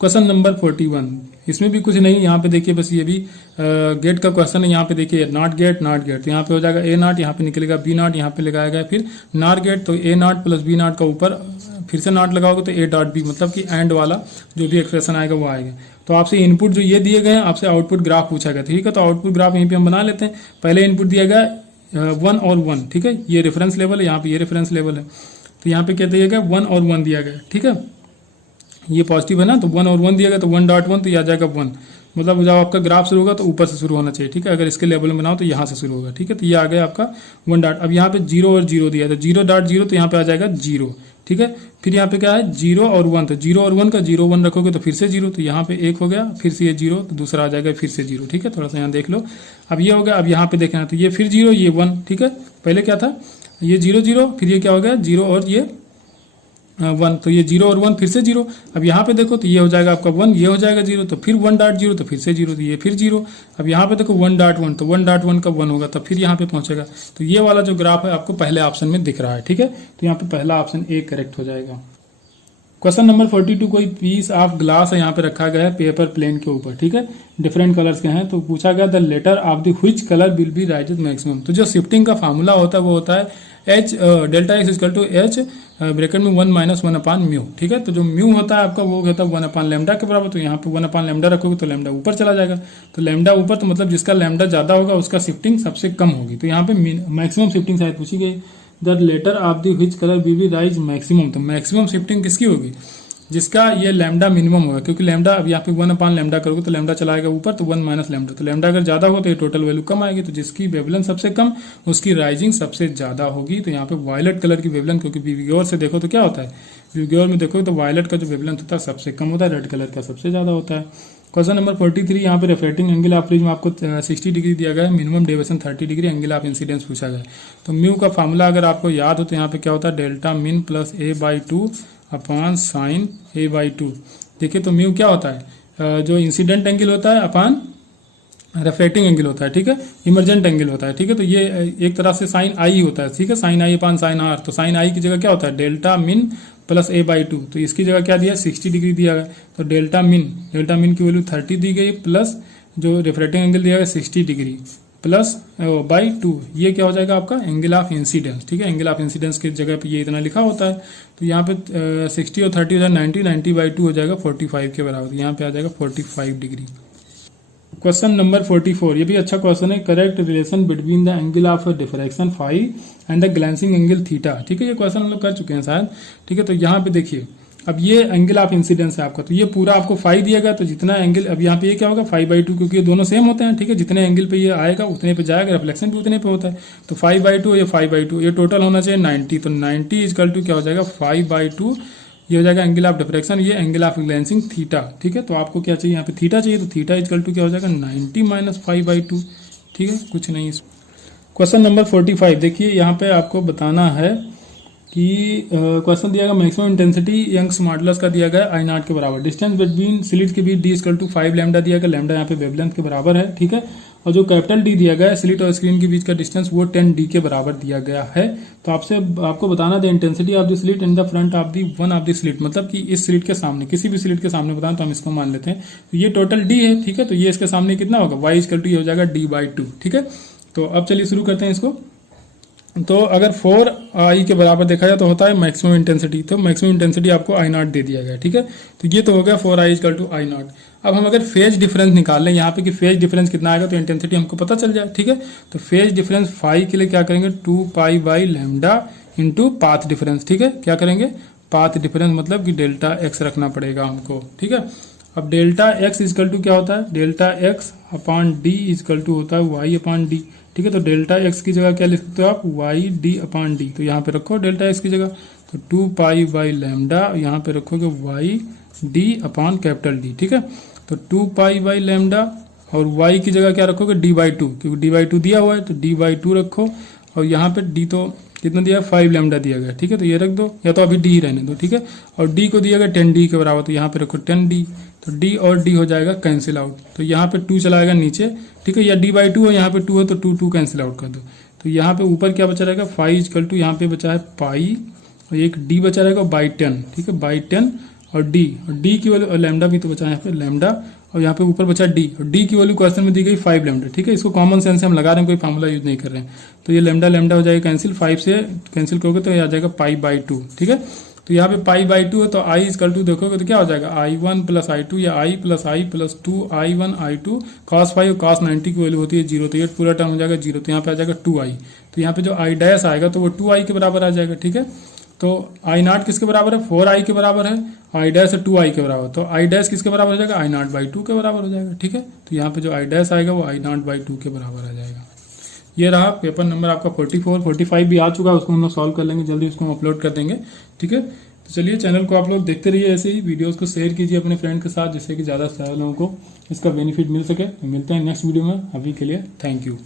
क्वेश्चन नंबर 41, इसमें भी कुछ नहीं, यहाँ पे देखिए बस ये भी गेट का क्वेश्चन है। यहाँ पे देखिए नॉट गेट तो यहाँ पे हो जाएगा ए नॉट, यहाँ पे निकलेगा बी नॉट, यहाँ पे लगाया गया फिर नॉट गेट, तो ए नॉट प्लस बी नॉट का ऊपर फिर से नॉट लगाओगे तो ए डॉट बी, मतलब कि एंड वाला जो भी एक्सप्रेशन आएगा वो आएगा। तो आपसे इनपुट जो ये दिए गए हैं, आपसे आउटपुट ग्राफ पूछा गया, ठीक है। तो आउटपुट ग्राफ यहीं पे हम बना लेते हैं। पहले इनपुट दिया गया 1 और 1, ठीक है, ये रेफरेंस लेवल है, यहाँ पे ये रेफरेंस लेवल है, तो यहाँ पे क्या दिया गया 1 और 1 दिया गया, ठीक है, ये पॉजिटिव है ना, तो 1 और 1 दिया गया, तो 1.1 तो ये आ जाएगा 1, मतलब जब आपका ग्राफ शुरू होगा तो ऊपर से शुरू होना चाहिए, ठीक है। अगर इसके लेवल में बनाओ तो यहाँ से शुरू होगा, ठीक है। तो ये आ गया आपका 1 डॉट। अब यहाँ पे 0 और 0 दिया, तो 0.0 तो यहाँ पे आ जाएगा 0, ठीक है। फिर यहाँ पे क्या है 0 और 1, तो 0 और 1 का 0 1 रखोगे तो फिर से 0, तो यहाँ पे 1 हो गया, फिर से ये 0, तो दूसरा आ जाएगा फिर से 0, ठीक है। थोड़ा सा यहाँ देख लो, अब ये हो गया। अब यहाँ पे देखना है तो ये फिर 0 ये 1, ठीक है। पहले क्या था ये 0 0, फिर ये क्या हो गया 0 और ये 1, तो ये 0 और 1 फिर से 0। अब यहाँ पे देखो तो ये हो जाएगा आपका 1, ये हो जाएगा 0, तो फिर 1.0 तो फिर से 0, तो ये फिर 0। अब यहाँ पे देखो 1.1, तो 1.1 का 1 होगा, तो फिर यहाँ पे पहुंचेगा। तो ये वाला जो ग्राफ है आपको पहले ऑप्शन में दिख रहा है, ठीक है। तो यहाँ पे पहला ऑप्शन ए करेक्ट हो जाएगा। क्वेश्चन नंबर 42, कोई पीस ऑफ ग्लास है यहाँ पे रखा गया है पेपर प्लेन के ऊपर, ठीक है, डिफरेंट कलर्स के हैं। तो पूछा गया the letter of the which colour will be rise maximum. तो जो शिफ्टिंग का फार्मूला होता है वो होता है H delta x equal to H bracket में 1 - 1 अपान म्यू, ठीक है। तो जो म्यू होता है आपका वो होता है 1 अपान लैम्डा के बराबर, तो यहाँ पे 1 अपान लैम्डा रखोगे तो लैम्डा ऊपर चला जाएगा, तो लैम्डा ऊपर, तो मतलब जिसका लैम्डा ज्यादा होगा उसका शिफ्टिंग सबसे कम होगी। तो यहाँ पे मैक्सिमम शिफ्टिंग शायद पूछी गई, the letter of the which colour will be rise maximum. तो मैक्सिमम शिफ्टिंग किसकी होगी, जिसका ये लैम्डा मिनिमम होगा, क्योंकि लैम्डा अब यहाँ पे 1 अपान लैम्डा करोगे तो लैम्डा चला आएगा ऊपर, तो 1 - लैम्डा, तो लैम्डा अगर ज्यादा होगा तो ये टोटल वैल्यू कम आएगी, तो जिसकी वेवलेंथ सबसे कम उसकी राइजिंग सबसे ज्यादा होगी। तो यहाँ पे वायलेट कलर की वेवलेंथ, क्योंकि विवग्योर से देखो तो क्या होता है, विवग्योर में देखो तो वायलेट का जो वेवलेंथ होता है सबसे कम होता है, रेड कलर का सबसे ज्यादा होता है। क्वेश्चन नंबर 43, यहाँ पे रिफ्लेक्टिंग एंगल ऑफ प्रिज्म आपको 60 डिग्री दिया गया है, minimum deviation 30 degree, angle of incidence पूछा गया है। तो म्यू का फार्मूला अगर आपको याद हो तो यहाँ पे क्या होता है डेल्टा मिन प्लस a/2 अपान साइन a/2। देखिए तो म्यू क्या होता है, जो इंसिडेंट एंगल होता है अपान रिफ्लेक्टिंग एंगल होता है, ठीक है, इमरजेंट एंगल होता है, ठीक है। तो ये एक तरह से साइन आई होता है, ठीक है, sine i upon sine r. तो साइन आई की जगह क्या होता है डेल्टा मिन प्लस a/2, तो इसकी जगह क्या दिया 60 डिग्री दिया गया, तो डेल्टा मिन की वैल्यू 30 दी गई, प्लस जो रिफ्लेक्टिंग एंगल दिया गया 60 डिग्री प्लस बाई 2, ये क्या हो जाएगा आपका एंगल ऑफ इंसिडेंस, ठीक है। एंगल ऑफ इंसिडेंस की जगह पे ये इतना लिखा होता है, तो यहाँ पे 60 और 30 हो जाएगा 90/2 हो जाएगा 45 के बराबर, यहाँ पे आ जाएगा 45 डिग्री। क्वेश्चन नंबर 44, ये भी अच्छा क्वेश्चन है, correct relation between the angle of diffraction phi and the glancing angle theta, ठीक है। ये क्वेश्चन हम लोग कर चुके हैं शायद, ठीक है। तो यहाँ पे देखिए अब ये एंगल ऑफ इंसिडेंस है आपका, तो ये पूरा आपको फाई दिया गया, तो जितना एंगल अब यहाँ पे ये क्या होगा 5/2, क्योंकि ये दोनों सेम होते हैं, ठीक है। जितने एंगल पे ये आएगा उतने पे जाएगा, रिफ्लेक्शन भी उतने पे होता है, तो 5/2 ये 5/2, ये टोटल होना चाहिए 90, तो 90 इक्वल टू क्या हो जाएगा 5/2, ये हो जाएगा एंगल ऑफ डिफ्रैक्शन, ये एंगल ऑफ ग्लैंसिंग थीटा, ठीक है। तो आपको क्या चाहिए यहाँ पे थीटा चाहिए, तो थीटा इक्वल टू क्या हो जाएगा 90 - 5/2, ठीक है, कुछ नहीं। क्वेश्चन नंबर 45, देखिए यहाँ पे आपको बताना है कि क्वेश्चन दिया गया मैक्सिमम इंटेंसिटी यंग्स मॉडुलस का दिया गया I0 के बराबर, डिस्टेंस बिटवीन स्लिट के बीच d = 5 लैम्डा दिया गया, लैम्डा यहाँ पे वेवलेंथ के बराबर है, ठीक है। और जो कैपिटल D दिया गया है स्लिट और स्क्रीन के बीच का डिस्टेंस वो 10d के बराबर दिया गया है। तो आपको बताना the intensity of the slit in the front of the one of the slit, मतलब कि इस स्लिट के सामने, किसी भी स्लिट के सामने बताना, तो हम इसको मान लेते हैं, तो ये टोटल d है, ठीक है। तो ये इसके सामने कितना होगा y = ये हो जाएगा d/2, ठीक है। तो अब चलिए शुरू करते हैं इसको। तो अगर 4i के बराबर देखा जाए तो होता है मैक्सिमम इंटेंसिटी, तो मैक्सिमम इंटेंसिटी आपको I0 दे दिया गया, ठीक है। तो ये तो हो गया 4i = I0। अब हम अगर फेज डिफरेंस निकाल लें यहाँ पे कि फेज डिफरेंस कितना आएगा, तो इंटेंसिटी हमको पता चल जाए, ठीक है। तो फेज डिफरेंस फाई के लिए क्या करेंगे 2π/λ इंटू पाथ डिफरेंस, ठीक है। क्या करेंगे पाथ डिफरेंस, मतलब कि डेल्टा x रखना पड़ेगा हमको, ठीक है। अब डेल्टा x इक्वल टू क्या होता है delta x upon D equal to होता है y अपान डी, ठीक है। तो डेल्टा x की जगह क्या लिख सकते हो आप y d अपान डी, तो यहाँ पे रखो डेल्टा x की जगह, तो 2π/λ यहाँ पे रखोगे y d अपान कैपिटल D, ठीक है। तो 2π/λ और y की जगह क्या रखोगे d/2, क्योंकि d/2 दिया हुआ है तो d/2 रखो, और यहाँ पे d तो कितना दिया है 5 लैम्डा दिया गया, ठीक है। तो ये रख दो, या तो अभी डी ही रहने दो, ठीक है। और डी को दिया गया 10d के बराबर, तो यहाँ पे रखो 10d, तो डी और डी हो जाएगा कैंसिल आउट, तो यहाँ पे 2 चलाएगा नीचे, ठीक है। या d/2 है, यहाँ पे 2 है तो 2 कैंसिल आउट कर दो। तो यहाँ पे ऊपर क्या बचा रहेगा 5 = टू, यहाँ पे बचा है पाई और एक d बचा रहेगा बाई 10, ठीक है, बाई 10 और d की वैल्यू, लैम्डा भी तो बचा है यहाँ पे लैम्डा, और यहाँ पे ऊपर बचा d, और d की वैल्यू क्वेश्चन में दी गई 5 लैम्डा, ठीक है। इसको कॉमन सेंस से हम लगा रहे हैं, कोई फार्मूला यूज नहीं कर रहे हैं। तो ये लैम्डा लैम्डा हो जाएगा कैंसिल, 5 से कैंसिल करोगे तो ये आ जाएगा π/2, ठीक है। तो यहाँ पे π/2 है, तो i = टू देखोगे तो क्या हो जाएगा i1 + i2 या i + i + 2 i1 i2 cos 5 और cos 90 की वैल्यू होती है 0, तो ये पूरा टर्म हो जाएगा 0, तो यहाँ पे आ जाएगा 2i। तो यहाँ पे जो i डैश आएगा तो वो 2i के बराबर आ जाएगा, ठीक है। तो i0 किसके बराबर है 4i के बराबर है, i डैश है 2i के बराबर, तो i डैश किसके बराबर हो जाएगा i0/2 के बराबर हो जाएगा, ठीक है। तो यहाँ पे जो i डैश आएगा वो i0/2 के बराबर आ जाएगा। ये रहा पेपर नंबर आपका 44, 45 भी आ चुका है, उसको हम लोग सॉल्व कर लेंगे जल्दी, उसको हम अपलोड कर देंगे, ठीक है। तो चलिए चैनल को आप लोग देखते रहिए, ऐसे ही वीडियोस को शेयर कीजिए अपने फ्रेंड के साथ, जिससे कि ज़्यादा से ज़्यादा लोगों को इसका बेनिफिट मिल सके। मिलते हैं नेक्स्ट वीडियो में, अभी के लिए थैंक यू।